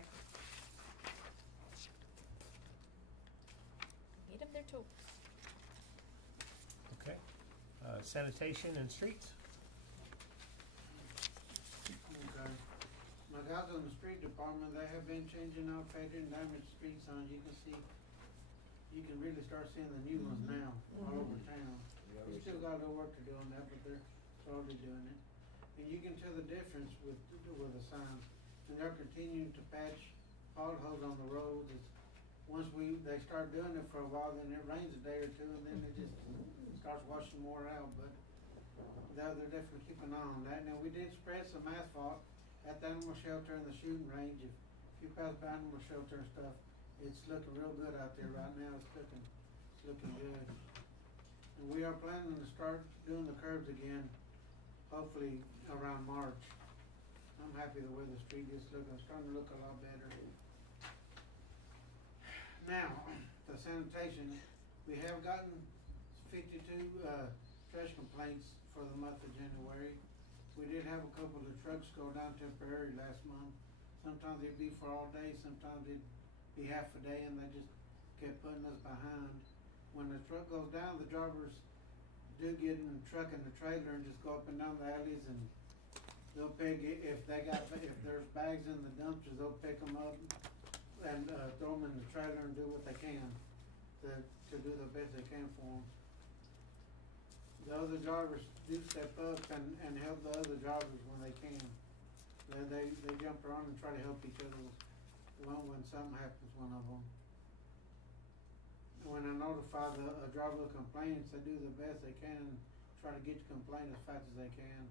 Need them their tools. Okay. Sanitation and streets. Okay. My guys on the street department, they have been changing out painted and damaged street signs. You can see, you can really start seeing the new ones now all over town. We still got a little work to do on that, but they're slowly doing it. And you can tell the difference with the signs. And they're continuing to patch potholes on the roads. It's, once they start doing it for a while, then it rains a day or two, and then it just starts washing more out. But they're definitely keeping an eye on that. Now, we did spread some asphalt at the animal shelter and the shooting range. If you pass by animal shelter and stuff, it's looking real good out there right now. It's looking good. And we are planning to start doing the curbs again, hopefully around March. I'm happy the way the street is looking. It's starting to look a lot better. Now, the sanitation, we have gotten 52 trash complaints for the month of January. We did have a couple of trucks go down temporary last month. Sometimes they'd be for all day, sometimes it'd be half a day, and they just kept putting us behind. When the truck goes down, the drivers do get in the truck and the trailer and just go up and down the alleys, and they'll pick it. If there's bags in the dumpsters, they'll pick them up and throw them in the trailer and do what they can to do the best they can for them. The other drivers do step up and help the other drivers when they can. They jump around and try to help each other when something happens, one of them. When I notify a driver of complaints, they do the best they can, try to get the complaint as fast as they can.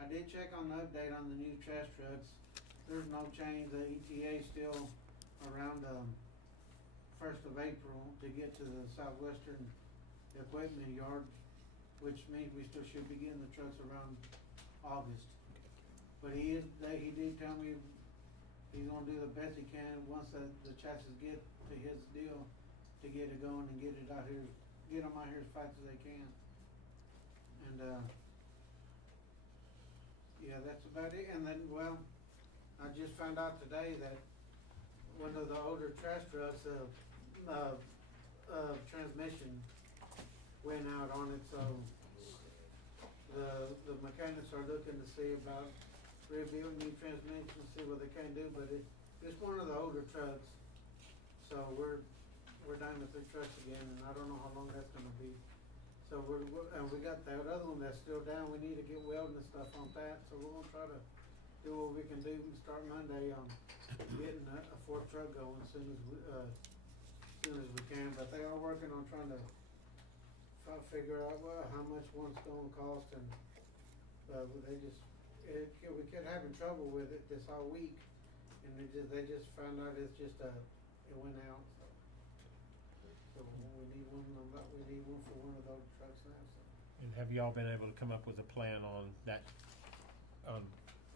I did check on the update on the new trash trucks. There's no change. The ETA is still around 1st of April to get to the southwestern equipment yard, which means we still should be getting the trucks around August. But he did tell me he's gonna do the best he can once the chassis get to his deal to get it going and get them out here as fast as they can. And yeah, that's about it. And then, well, I just found out today that one of the older trash trucks, transmission went out on it, so the mechanics are looking to see about rebuilding new transmissions, see what they can do, but it's one of the older trucks, so we're down to 3 trucks again, and I don't know how long that's gonna be. So we got that other one that's still down. We need to get welding and stuff on that, so we're gonna try to do what we can do and start Monday on getting a 4th truck going as soon as we can. But they are working on trying to figure out how much one's gonna cost, and we kept having trouble with it this whole week, and they just found out it went out. So we need one for one of those trucks now. So. And have y'all been able to come up with a plan on that, on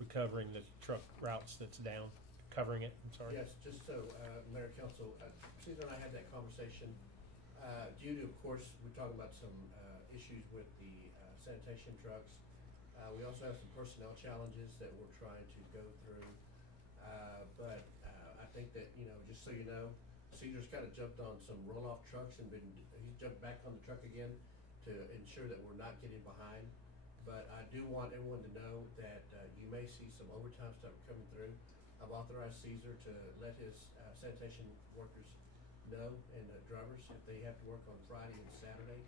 recovering the truck routes that's down, covering it? I'm sorry. Yes, just so, Mayor, Council, Susan and I had that conversation. Due to, of course, we're talking about some issues with the sanitation trucks. We also have some personnel challenges that we're trying to go through. But I think that, just so you know, Caesar's kind of jumped on some roll-off trucks and he's jumped back on the truck again to ensure that we're not getting behind. But I do want everyone to know that you may see some overtime stuff coming through. I've authorized Caesar to let his sanitation workers know, and drivers, if they have to work on Friday and Saturday,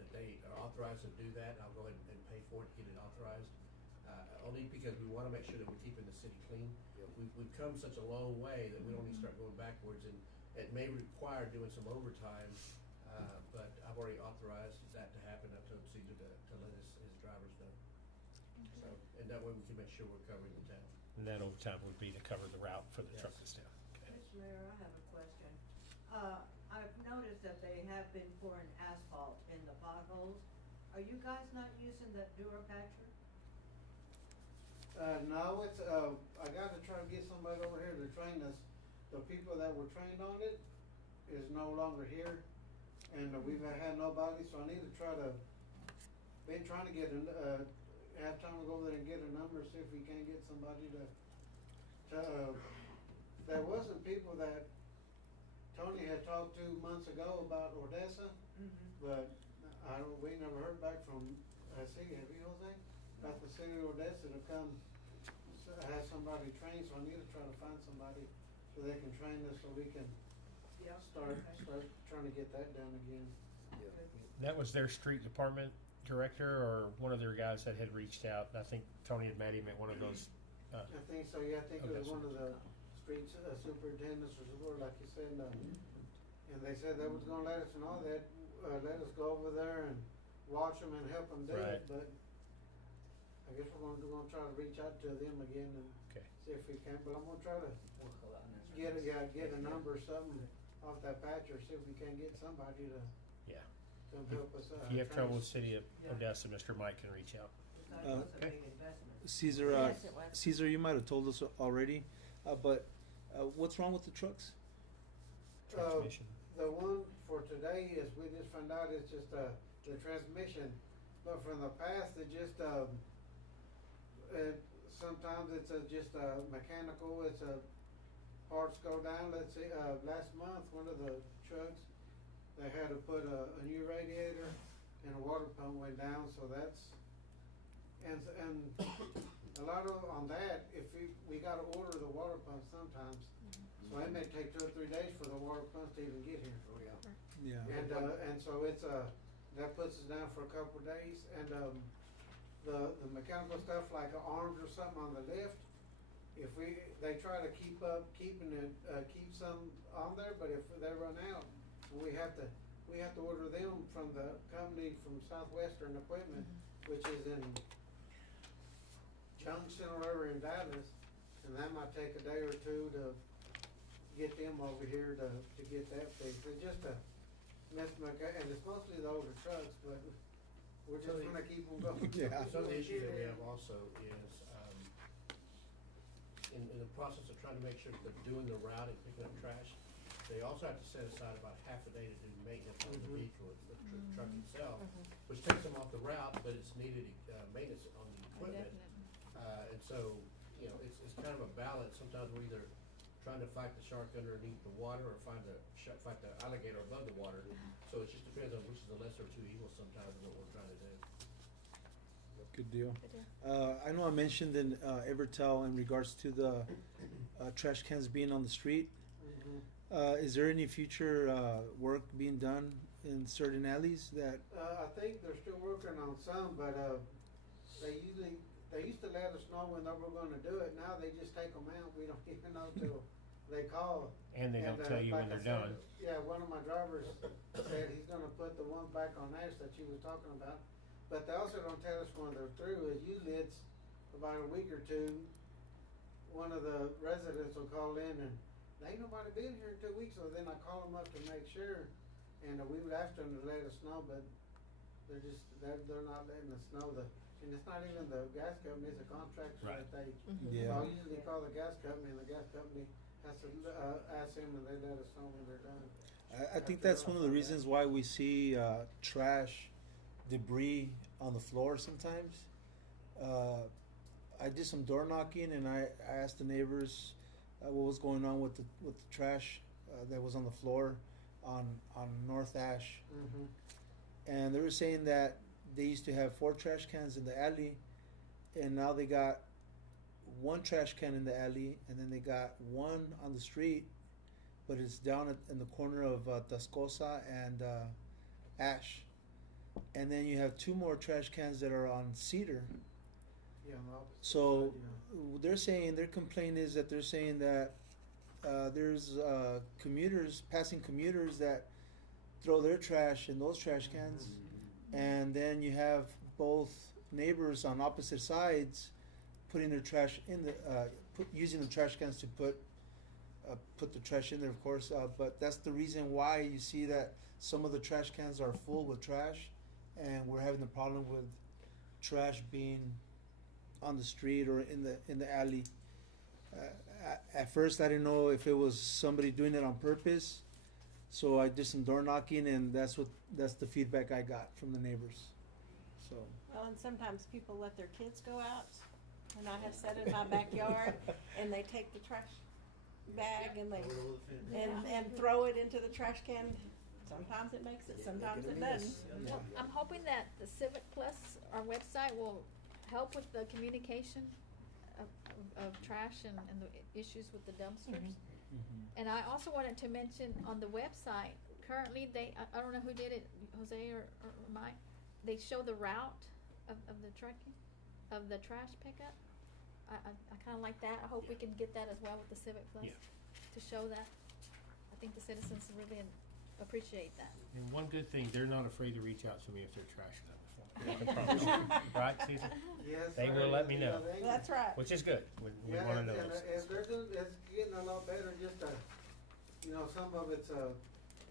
that they are authorized to do that. I'll go ahead and pay for it to get it authorized. Only because we want to make sure that we're keeping the city clean. We've come such a long way that we don't need to start going backwards, and it may require doing some overtime, but I've already authorized that to happen. I've told Caesar to let his drivers know. So, and that way we can make sure we're covering the town. And that overtime would be to cover the route for the truck that's down. Okay. Mr. Mayor, I have a question. I've noticed that they have been pouring asphalt in the potholes. Are you guys not using that Durapatcher? No, it's, I gotta try to get somebody over here to train us. The people that were trained on it is no longer here, and we've had nobody, so I need to been trying to get have time to go over there and get a number, see if we can get somebody to there was some people that Tony had talked to months ago about Odessa, but we never heard back from city, have you, Jose? About the city of Odessa to come have somebody trained, so I need to try to find somebody so they can train us, so we can start trying to get that done again. That was their street department director or one of their guys that had reached out. I think Tony had met him at one of those. I think so, yeah, I think it was one of the street superintendents or like you said, and they said they was gonna let us know that, let us go over there and watch them and help them do it, but I guess we're gonna try to reach out to them again and see if we can, but I'm gonna try to get a number or something off that patch, or see if we can get somebody to come help us. If you have trouble with City of Odessa, Mr. Mike can reach out. Caesar, Yes, it was. Caesar, you might have told us already, but what's wrong with the trucks? Transmission. The one for today is, we just found out it's just the transmission, but from the past, it just sometimes it's just mechanical. It's parts go down. Let's see, last month one of the trucks, they had to put a new radiator and a water pump went down, so that's and a lot of on that, if we gotta order the water pump sometimes, so it may take 2 or 3 days for the water pumps to even get here. Oh, yeah. Yeah. And so it's that puts us down for a couple of days, and the mechanical stuff like arms or something on the lift, if they try to keep some on there, but if they run out, we have to order them from the company from Southwestern Equipment, which is in Junction or whatever in Dallas, and that might take a day or two to get them over here to get that fixed. It's just a mess, and it's mostly the older trucks, but we're just gonna keep them going. Yeah. Some of the issues that we have also is, in the process of trying to make sure that they're doing the route and picking up trash, they also have to set aside about half a day to do maintenance on the vehicle, the truck itself, which takes them off the route, but it's needed, maintenance on the equipment. And so, you know, it's kind of a balance. Sometimes we're either trying to fight the shark underneath the water or fight the alligator above the water. So it just depends on which is the lesser of two evils sometimes and what we're trying to do. Good deal. I know I mentioned in Evertel in regards to the trash cans being on the street. Is there any future work being done in certain alleys that? I think they're still working on some, but they used to let us know when they were gonna do it. Now they just take them out. We don't even know till they call. And they don't tell you when like they're I said, done. Yeah, one of my drivers said he's gonna put the ones back on Ash that you was talking about. But they also don't tell us when they're through. Usually it's about a week or two. One of the residents will call in and there ain't nobody been here in 2 weeks, so then I call them up to make sure. And we would ask them to let us know, but they're not letting us know. And it's not even the gas company, it's a contractor Right. that they, Yeah. so I usually call the gas company and the gas company has to ask them and they let us know when they're done. I think that's one of the reasons why we see trash, debris on the floor sometimes. I did some door knocking and I asked the neighbors what was going on with the trash that was on the floor on North Ash. And they were saying that they used to have 4 trash cans in the alley, and now they got 1 trash can in the alley, and then they got 1 on the street, but it's down in the corner of Tascosa and Ash. And then you have 2 more trash cans that are on Cedar. Yeah, well, So they're saying, their complaint is that they're saying that there's passing commuters that throw their trash in those trash cans, and then you have both neighbors on opposite sides putting their trash in the using the trash cans to put the trash in there, of course. But that's the reason why you see that some of the trash cans are full with trash, and we're having the problem with trash being on the street or in the alley. At first, I didn't know if it was somebody doing it on purpose, so I did some door knocking, and that's the feedback I got from the neighbors. So. Well, and sometimes people let their kids go out, and I have sat in my backyard, and they take the trash bag and and throw it into the trash can. Sometimes it makes it, sometimes it doesn't. Well, I'm hoping that the Civic Plus, our website, will help with the communication of trash and the issues with the dumpsters. And I also wanted to mention on the website, currently I don't know who did it, Jose or Mike, they show the route of the trucking, of the trash pickup. I kinda like that. I hope we can get that as well with the Civic Plus, Yeah. to show that. I think the citizens really appreciate that. And one good thing, they're not afraid to reach out to me if they're trashing up. I can promise you. Right, Susan? Yes, They will let me know. That's right. Which is good. We Yeah, wanna and know those it's things. getting a lot better, just some of it's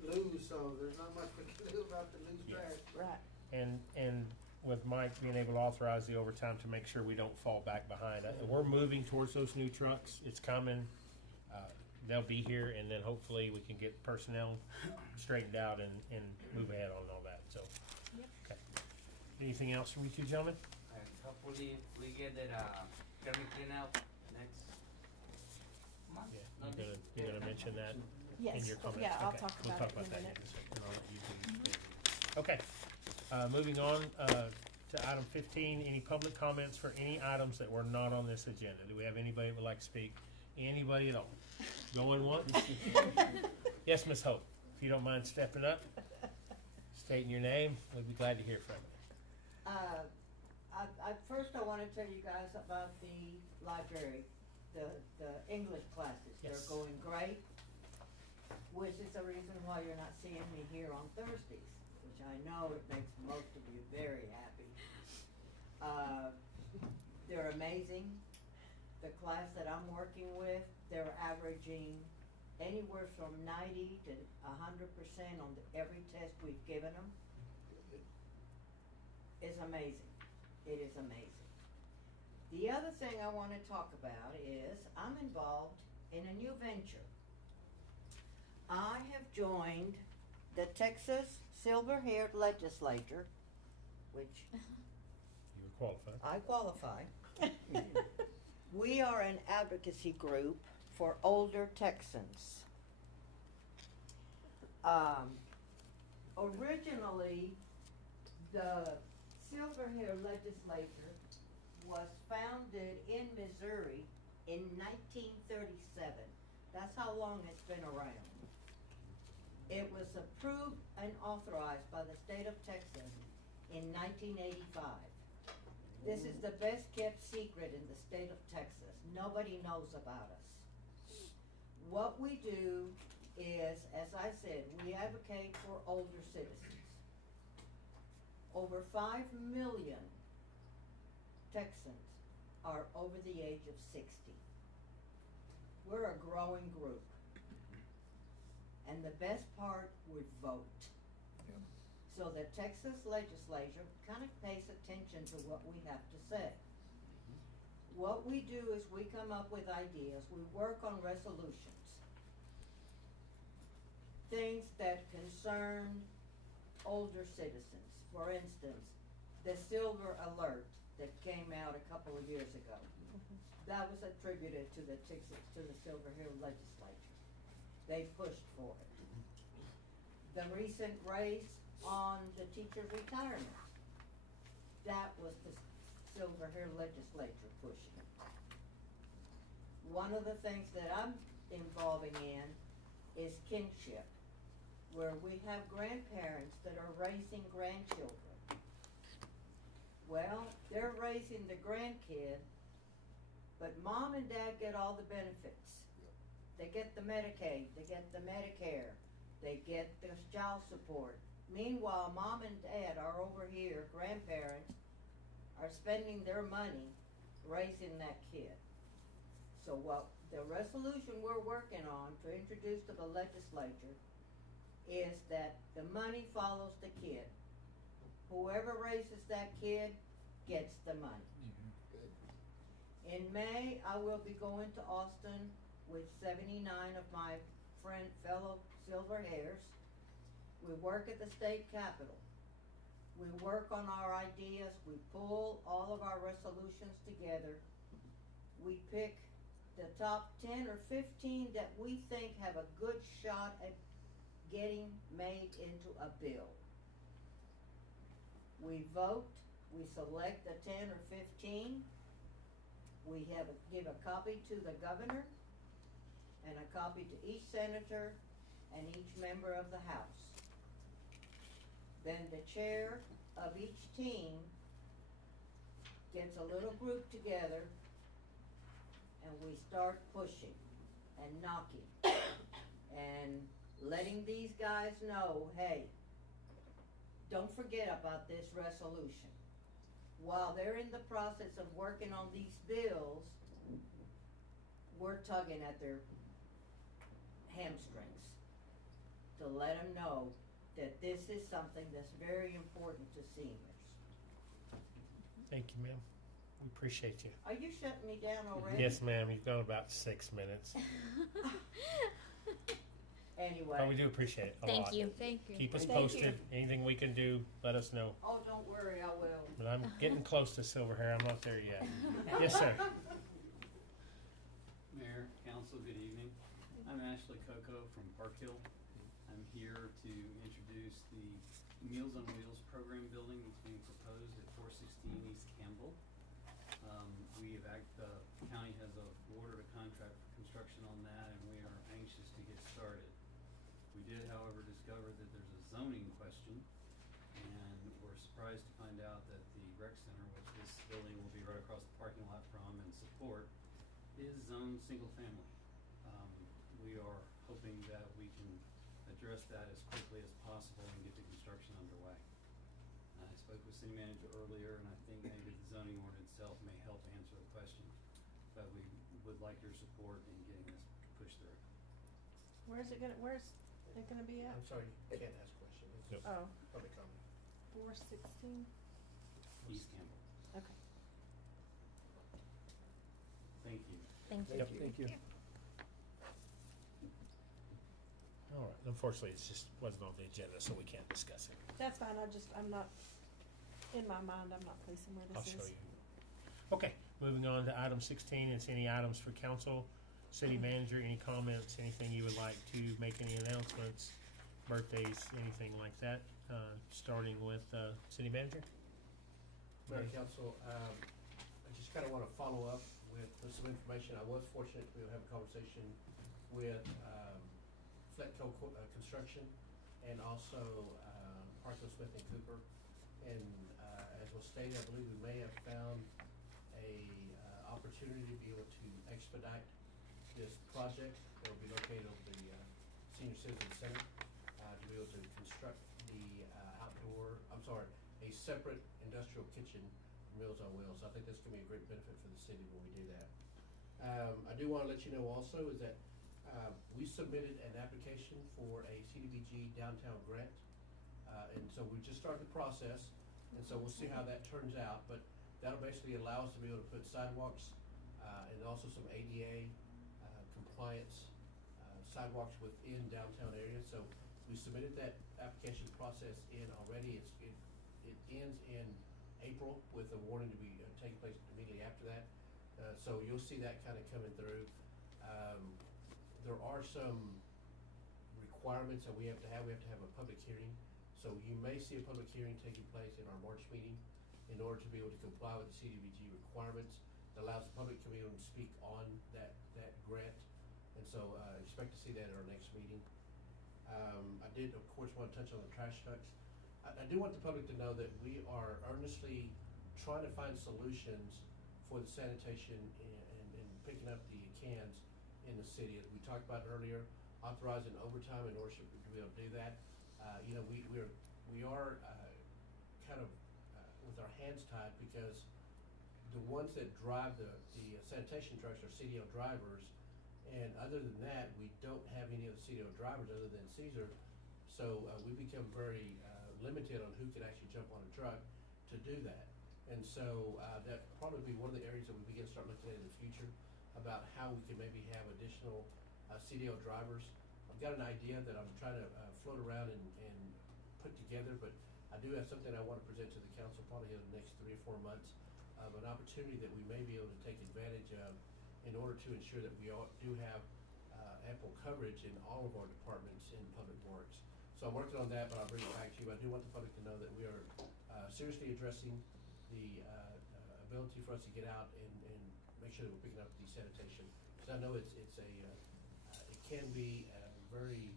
loose, so there's not much we can do about the loose Yes. trash. Right. And with Mike being able to authorize the overtime to make sure we don't fall back behind. We're moving towards those new trucks. It's coming. They'll be here, and then hopefully we can get personnel straightened out and move ahead on all that. So, Yep. okay. Anything else from you two gentlemen? And hopefully we get that Kermit clean out next month. Yeah, you're gonna mention that in Yes, your comments? yeah, I'll Okay, talk we'll about talk it in a that minute. in a second. I'll let you do. Okay, moving on, to item 15, any public comments for any items that were not on this agenda? Do we have anybody that would like to speak? Anybody at all? Going once? Yes, Ms. Hope, if you don't mind stepping up, stating your name, we'd be glad to hear from you. First I wanna tell you guys about the library, the English classes. Yes. They're going great, which is the reason why you're not seeing me here on Thursdays, which I know it makes most of you very happy. They're amazing. The class that I'm working with, they're averaging anywhere from 90 to 100% on every test we've given them. It's amazing. It is amazing. The other thing I want to talk about is I'm involved in a new venture. I have joined the Texas Silver-Haired Legislature, which You were qualified. I qualify. We are an advocacy group for older Texans. Originally, the Silver-Hair Legislature was founded in Missouri in 1937. That's how long it's been around. It was approved and authorized by the state of Texas in 1985. This is the best kept secret in the state of Texas. Nobody knows about us. What we do is, as I said, we advocate for older citizens. Over 5 million Texans are over the age of 60. We're a growing group. And the best part, we vote. So the Texas legislature kind of pays attention to what we have to say. What we do is we come up with ideas, we work on resolutions. Things that concern older citizens. For instance, the Silver Alert that came out a couple of years ago. That was attributed to the Silver-Haired Legislature. They pushed for it. The recent race on the teacher retirement, that was the Silver-Haired Legislature pushing it. One of the things that I'm involving in is kinship, where we have grandparents that are raising grandchildren. Well, they're raising the grandkid, but mom and dad get all the benefits. They get the Medicaid, they get the Medicare, they get the child support. Meanwhile, mom and dad are over here, grandparents, are spending their money raising that kid. So what the resolution we're working on to introduce to the legislature is that the money follows the kid. Whoever raises that kid gets the money. In May, I will be going to Austin with 79 of my fellow Silver Hairs. We work at the state capitol. We work on our ideas. We pull all of our resolutions together. We pick the top 10 or 15 that we think have a good shot at getting made into a bill. We vote. We select the 10 or 15. We give a copy to the governor and a copy to each senator and each member of the House. Then the chair of each team gets a little group together and we start pushing and knocking and letting these guys know, hey, don't forget about this resolution. While they're in the process of working on these bills, we're tugging at their hamstrings to let them know that this is something that's very important to seniors. Thank you, ma'am. We appreciate you. Are you shutting me down already? Yes, ma'am. You've gone about 6 minutes. Anyway. But we do appreciate it a lot. Thank you. Thank you. Keep us Thank posted. you. Anything we can do, let us know. Oh, don't worry, I will. But I'm getting close to Silver Hair. I'm not there yet. Yes, sir. Mayor, council, good evening. I'm Ashley Coco from Park Hill. I'm here to introduce the Meals on Wheels program building that's being proposed at 416 East Campbell. The county has awarded a contract for construction on that, and we are anxious to get started. We did, however, discover that there's a zoning question, and we're surprised to find out that the rec center, which this building will be right across the parking lot from and support, is zoned single family. We are hoping that we can address that as quickly as possible and get the construction underway. I spoke with city manager earlier, and I think maybe the zoning ordinance itself may help answer question. But we would like your support in getting this pushed through. Where's it gonna be at? I'm sorry, you can't ask questions. It's Oh, public comment. 416? East Campbell. Okay. Thank you. Thank you. Yep. Thank you. All right, unfortunately, it's just wasn't on the agenda, so we can't discuss it. That's fine, I'm not, in my mind, I'm not placing where I'll this show is. you. Okay, moving on to item 16, it's any items for council, city manager, any comments, anything you would like to make, any announcements, birthdays, anything like that, starting with, city manager? Mayor and Council, I just kind of want to follow up with some information. I was fortunate to be able to have a conversation with Fletco Construction and also Parkland Smith and Cooper. And as was stated, I believe we may have found a opportunity to be able to expedite this project that will be located over the Senior Citizen Center to be able to construct the a separate industrial kitchen for Meals on Wheels. I think that's gonna be a great benefit for the city when we do that. I do wanna let you know also is that we submitted an application for a CDBG downtown grant. And so we just started the process, and so we'll see how that turns out, but that'll basically allow us to be able to put sidewalks, and also some ADA, compliance, sidewalks within downtown areas. So we submitted that application process in already. It ends in April with a warning to be taking place immediately after that. So you'll see that kind of coming through. There are some requirements that we have to have. We have to have a public hearing. So you may see a public hearing taking place in our March meeting in order to be able to comply with the CDBG requirements. That allows the public to be able to speak on that grant. And so expect to see that at our next meeting. I did, of course, want to touch on the trash trucks. I do want the public to know that we are earnestly trying to find solutions for the sanitation and picking up the cans in the city. As we talked about earlier, authorizing overtime in order to be able to do that. We are kind of with our hands tied because the ones that drive the sanitation trucks are CDL drivers, and other than that, we don't have any of the CDL drivers other than Caesar. So we become very limited on who can actually jump on a truck to do that. And so that probably be one of the areas that we begin to start looking at in the future about how we can maybe have additional CDL drivers. I've got an idea that I'm trying to float around and put together, but I do have something I want to present to the council probably in the next 3 or 4 months of an opportunity that we may be able to take advantage of in order to ensure that we do have ample coverage in all of our departments in public works. So I'm working on that, but I'll bring it back to you. I do want the public to know that we are seriously addressing the ability for us to get out and make sure that we're picking up the sanitation. Because I know it can be very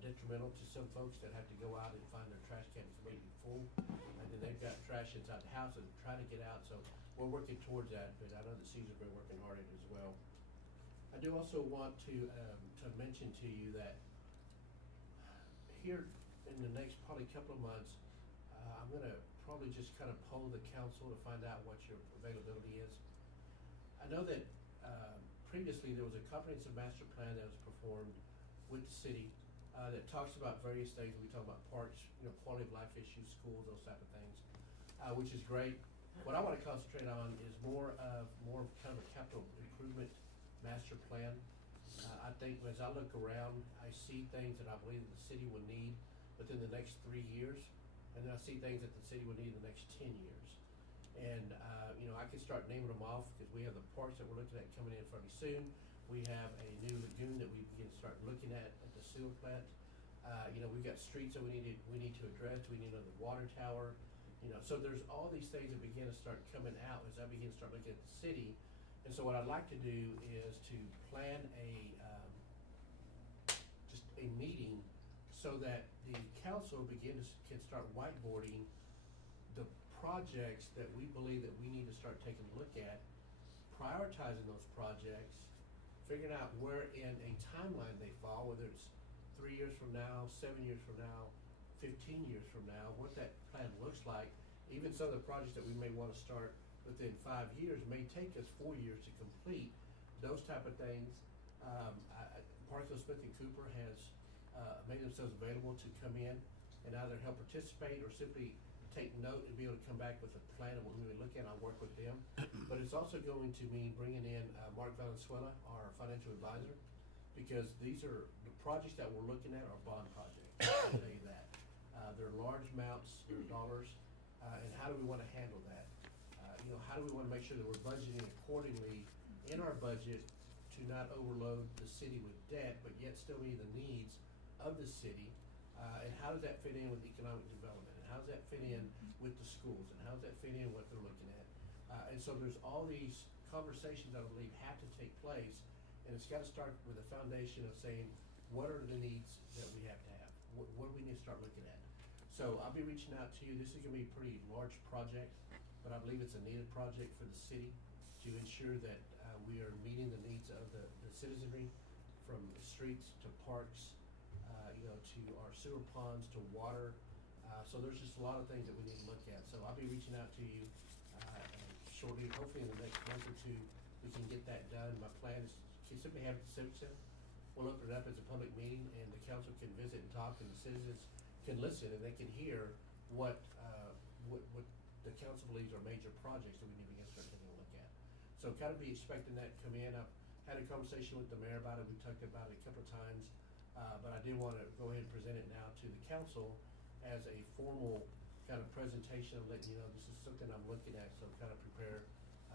detrimental to some folks that have to go out and find their trash can completely full, and then they've got trash inside the house and try to get out. So we're working towards that, but I know that Caesar's been working hard at it as well. I do also want to mention to you that here in the next probably couple of months, I'm gonna probably just kind of poll the council to find out what your availability is. I know that previously there was a comprehensive master plan that was performed with the city that talks about various things. We talk about parks, quality of life issues, schools, those type of things, which is great. What I want to concentrate on is more of kind of a capital improvement master plan. I think as I look around, I see things that I believe that the city will need within the next 3 years, and then I see things that the city will need in the next 10 years. And I can start naming them off because we have the parks that we're looking at coming in fairly soon. We have a new lagoon that we begin to start looking at the sewer plant. We've got streets that we need to address. We need another water tower. So there's all these things that begin to start coming out as I begin to start looking at the city. And so what I'd like to do is to plan just a meeting so that the council can start whiteboarding the projects that we believe that we need to start taking a look at, prioritizing those projects, figuring out where in a timeline they fall, whether it's 3 years from now, 7 years from now, 15 years from now, what that plan looks like, even some of the projects that we may want to start within 5 years. It may take us 4 years to complete those type of things. Parkville Smith and Cooper has made themselves available to come in and either help participate or simply take note and be able to come back with a plan of what we would look at. I'll work with them. But it's also going to mean bringing in Mark Valenzuela, our financial advisor, because these are the projects that we're looking at are bond projects. I'll tell you that. They're large amounts, they're dollars, and how do we want to handle that? How do we want to make sure that we're budgeting accordingly in our budget to not overload the city with debt, but yet still meet the needs of the city? And how does that fit in with economic development? And how does that fit in with the schools? And how does that fit in what they're looking at? And so there's all these conversations that I believe have to take place, and it's got to start with a foundation of saying, what are the needs that we have to have? What do we need to start looking at? So I'll be reaching out to you. This is going to be a pretty large project, but I believe it's a needed project for the city to ensure that we are meeting the needs of the citizenry, from streets to parks, to our sewer ponds, to water. So there's just a lot of things that we need to look at. So I'll be reaching out to you shortly. Hopefully in the next month or two, we can get that done. My plan is to simply have it at the Civic Center. We'll open it up as a public meeting, and the council can visit and talk, and the citizens can listen, and they can hear what the council believes are major projects that we need to start taking a look at. So kind of be expecting that to come in. I've had a conversation with the mayor about it. We talked about it a couple of times, but I did want to go ahead and present it now to the council as a formal kind of presentation of letting you know this is something I'm looking at. So kind of prepare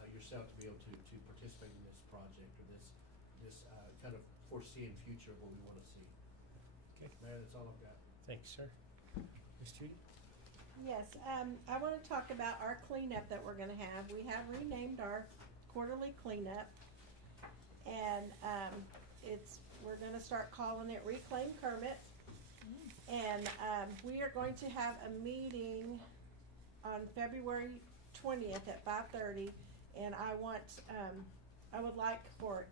yourself to be able to participate in this project or this kind of foreseeing future of what we want to see. Okay. Mayor, that's all I've got. Thanks, sir. Ms. Judy? Yes, I want to talk about our cleanup that we're going to have. We have renamed our quarterly cleanup, and we're going to start calling it Reclaim Kermit. And we are going to have a meeting on February 20th at 5:30, and I would like for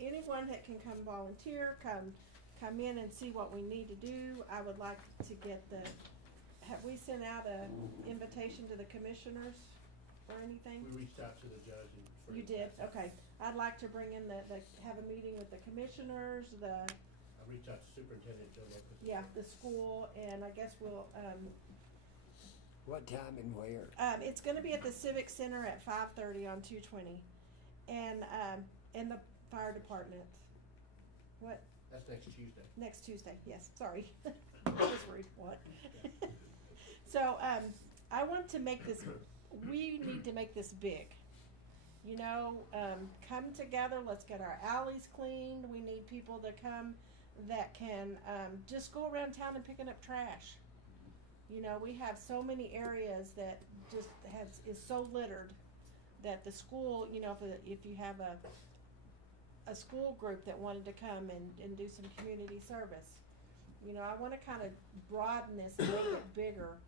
anyone that can come volunteer, come in and see what we need to do. I would like to get have we sent out an invitation to the commissioners or anything? We reached out to the judge and. You did? Okay. I'd like to bring in have a meeting with the commissioners, I reached out to Superintendent Joe Lopez. yeah, the school, and I guess we'll, What time and where? it's gonna be at the Civic Center at 5:30 on 220. And, in the fire department. What? That's next Tuesday. Next Tuesday, yes, sorry. I was worried, what? So, I want to make this, we need to make this big. Come together, let's get our alleys cleaned. We need people to come that can, just go around town and picking up trash. We have so many areas that just is so littered that the school, if you have a school group that wanted to come and do some community service, I want to kind of broaden this and make it bigger.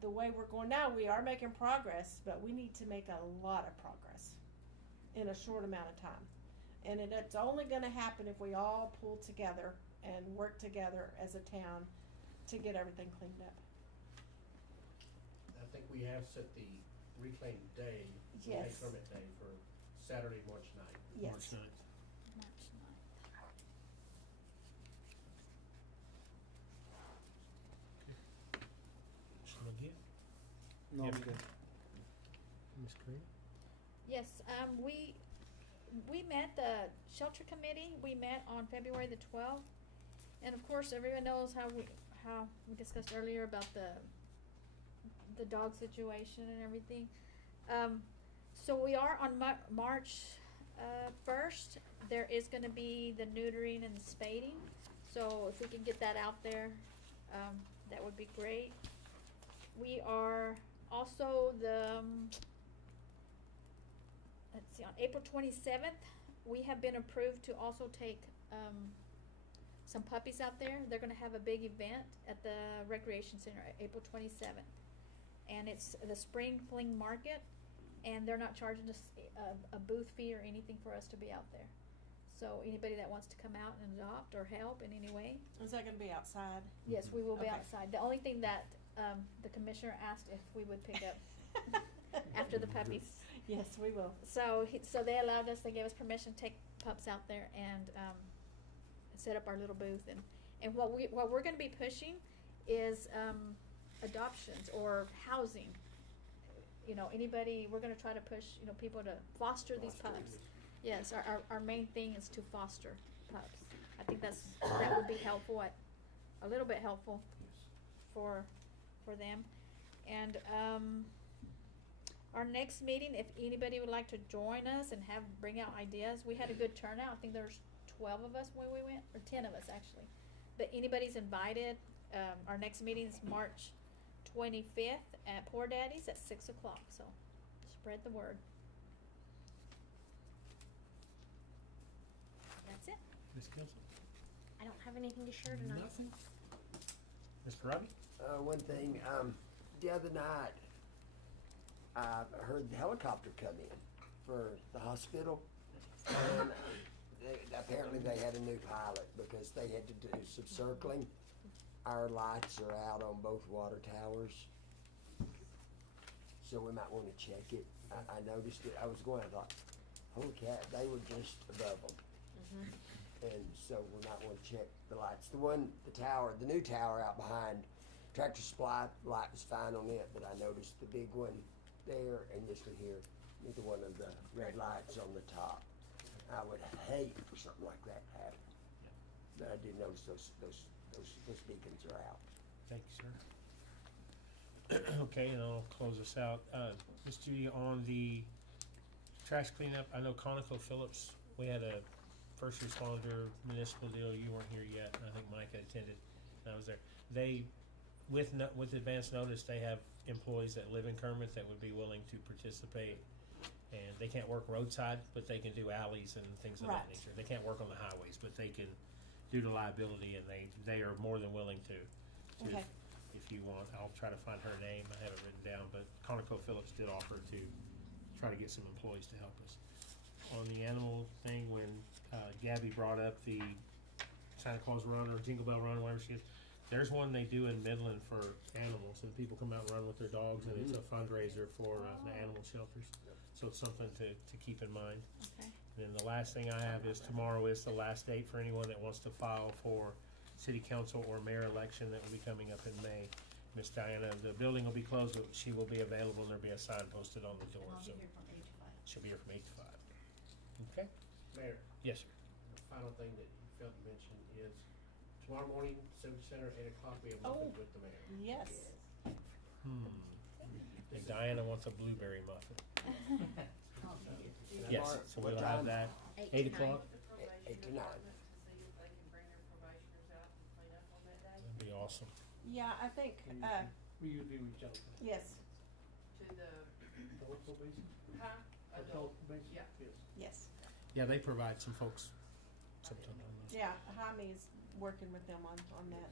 The way we're going now, we are making progress, but we need to make a lot of progress in a short amount of time. And it's only going to happen if we all pull together and work together as a town to get everything cleaned up. I think we have set the reclaim day, Yes. reclaim permit day for Saturday, March 9th. Yes. March 9th. March 9th. Mr. McGee? No, Yep. I'm good. Ms. Karina? Yes, we met, the shelter committee, we met on February the 12th. And of course, everyone knows how we discussed earlier about the dog situation and everything. So we are on March 1st, there is gonna be the neutering and the spading. So if we can get that out there, that would be great. We are also let's see, on April 27th, we have been approved to also take some puppies out there. They're gonna have a big event at the Recreation Center, April 27th. And it's the Spring Fling Market, and they're not charging us a booth fee or anything for us to be out there. So anybody that wants to come out and adopt or help in any way. Is that gonna be outside? Yes, we will be Okay. outside. The only thing that the commissioner asked if we would pick up after the puppies. Yes, we will. So they allowed us, they gave us permission to take pups out there and set up our little booth, and what we're going to be pushing is adoptions or housing. You know, anybody, we're going to try to push, you know, people to foster these pups. Yes, our main thing is to foster pups. I think that would be helpful, a little bit helpful for them. And our next meeting, if anybody would like to join us and bring out ideas, we had a good turnout. I think there's 12 of us when we went, or 10 of us actually. But anybody's invited. Our next meeting is March 25th at Poor Daddy's at 6 o'clock. So spread the word. That's it. Ms. Gilson? I don't have anything to share tonight. Nothing? Mr. Robbie? One thing, the other night, I heard the helicopter come in for the hospital, and apparently they had a new pilot because they had to do some circling. Our lights are out on both water towers, so we might want to check it. I noticed it. I was going, I thought, holy cat, they were just above them. And so we might want to check the lights. The tower, the new tower out behind Tractor Supply, light was fine on it, but I noticed the big one there and this one here, neither one of the red lights on the top. I would hate for something like that to happen. But I did notice those beacons are out. Thank you, sir. Okay, and I'll close this out. Ms. Judy, on the trash cleanup, I know ConocoPhillips, we had a first responder municipal deal. You weren't here yet, and I think Mike had attended, and I was there. They, with advance notice, they have employees that live in Kermit that would be willing to participate, and they can't work roadside, but they can do alleys and things of that Right. nature. They can't work on the highways, but they can do the liability, and they are more than willing to Okay. if you want. I'll try to find her name. I have it written down, but ConocoPhillips did offer to try to get some employees to help us. On the animal thing, when Gabby brought up the Santa Claus Run or Jingle Bell Run, whatever she is, there's one they do in Midland for animals, and people come out and run with their dogs, and it's a fundraiser for the animal shelters. So it's something to keep in mind. Okay. And then the last thing I have is tomorrow is the last date for anyone that wants to file for city council or mayor election that will be coming up in May. Miss Diana, the building will be closed, but she will be available, and there'll be a sign posted on the door, so she'll be here from 8 to 5. Okay? Mayor, Yes, sir. the final thing that you failed to mention is tomorrow morning, Civic Center, 8 o'clock, we have muffins with the mayor. Yes. And Diana wants a blueberry muffin. And Yes, tomorrow- so what we'll have time? that. 8 8 to 9. o'clock? The probation 8 to 9. department to see if they can bring their probationers out and clean up on that day. That'd be awesome. Yeah, I think, We usually reach out to yes, To the, adult probation. huh? Adult probation? Yeah. Yes. yes. Yeah, they provide some folks sometime on those. Yeah, Jaime is working with them on that.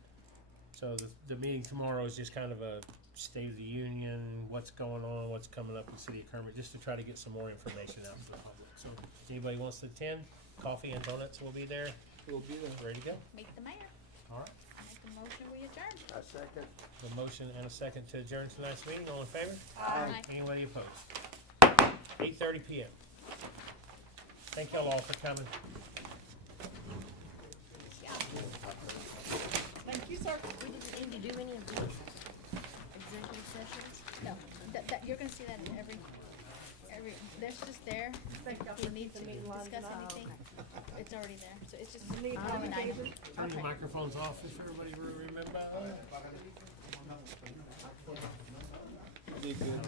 So the meeting tomorrow is just kind of a state of the union, what's going on, what's coming up in the city of Kermit, just to try to get some more information out to the public. So if anybody wants to attend, coffee and donuts will be there, We'll be there. ready to go. Meet the mayor. All right. Make a motion, we adjourn. A second. A motion and a second to adjourn tonight's meeting. All in favor? Aye. Anybody opposed? 8:30 p.m. Thank y'all all for coming. Thank you, sir. We didn't need to do any of these executive sessions. No, that you're gonna see that in every, that's just there. If you need to discuss anything, it's already there. So it's just. Need Oh, any nice. favors? Turn your microphones off if everybody remember. Be good.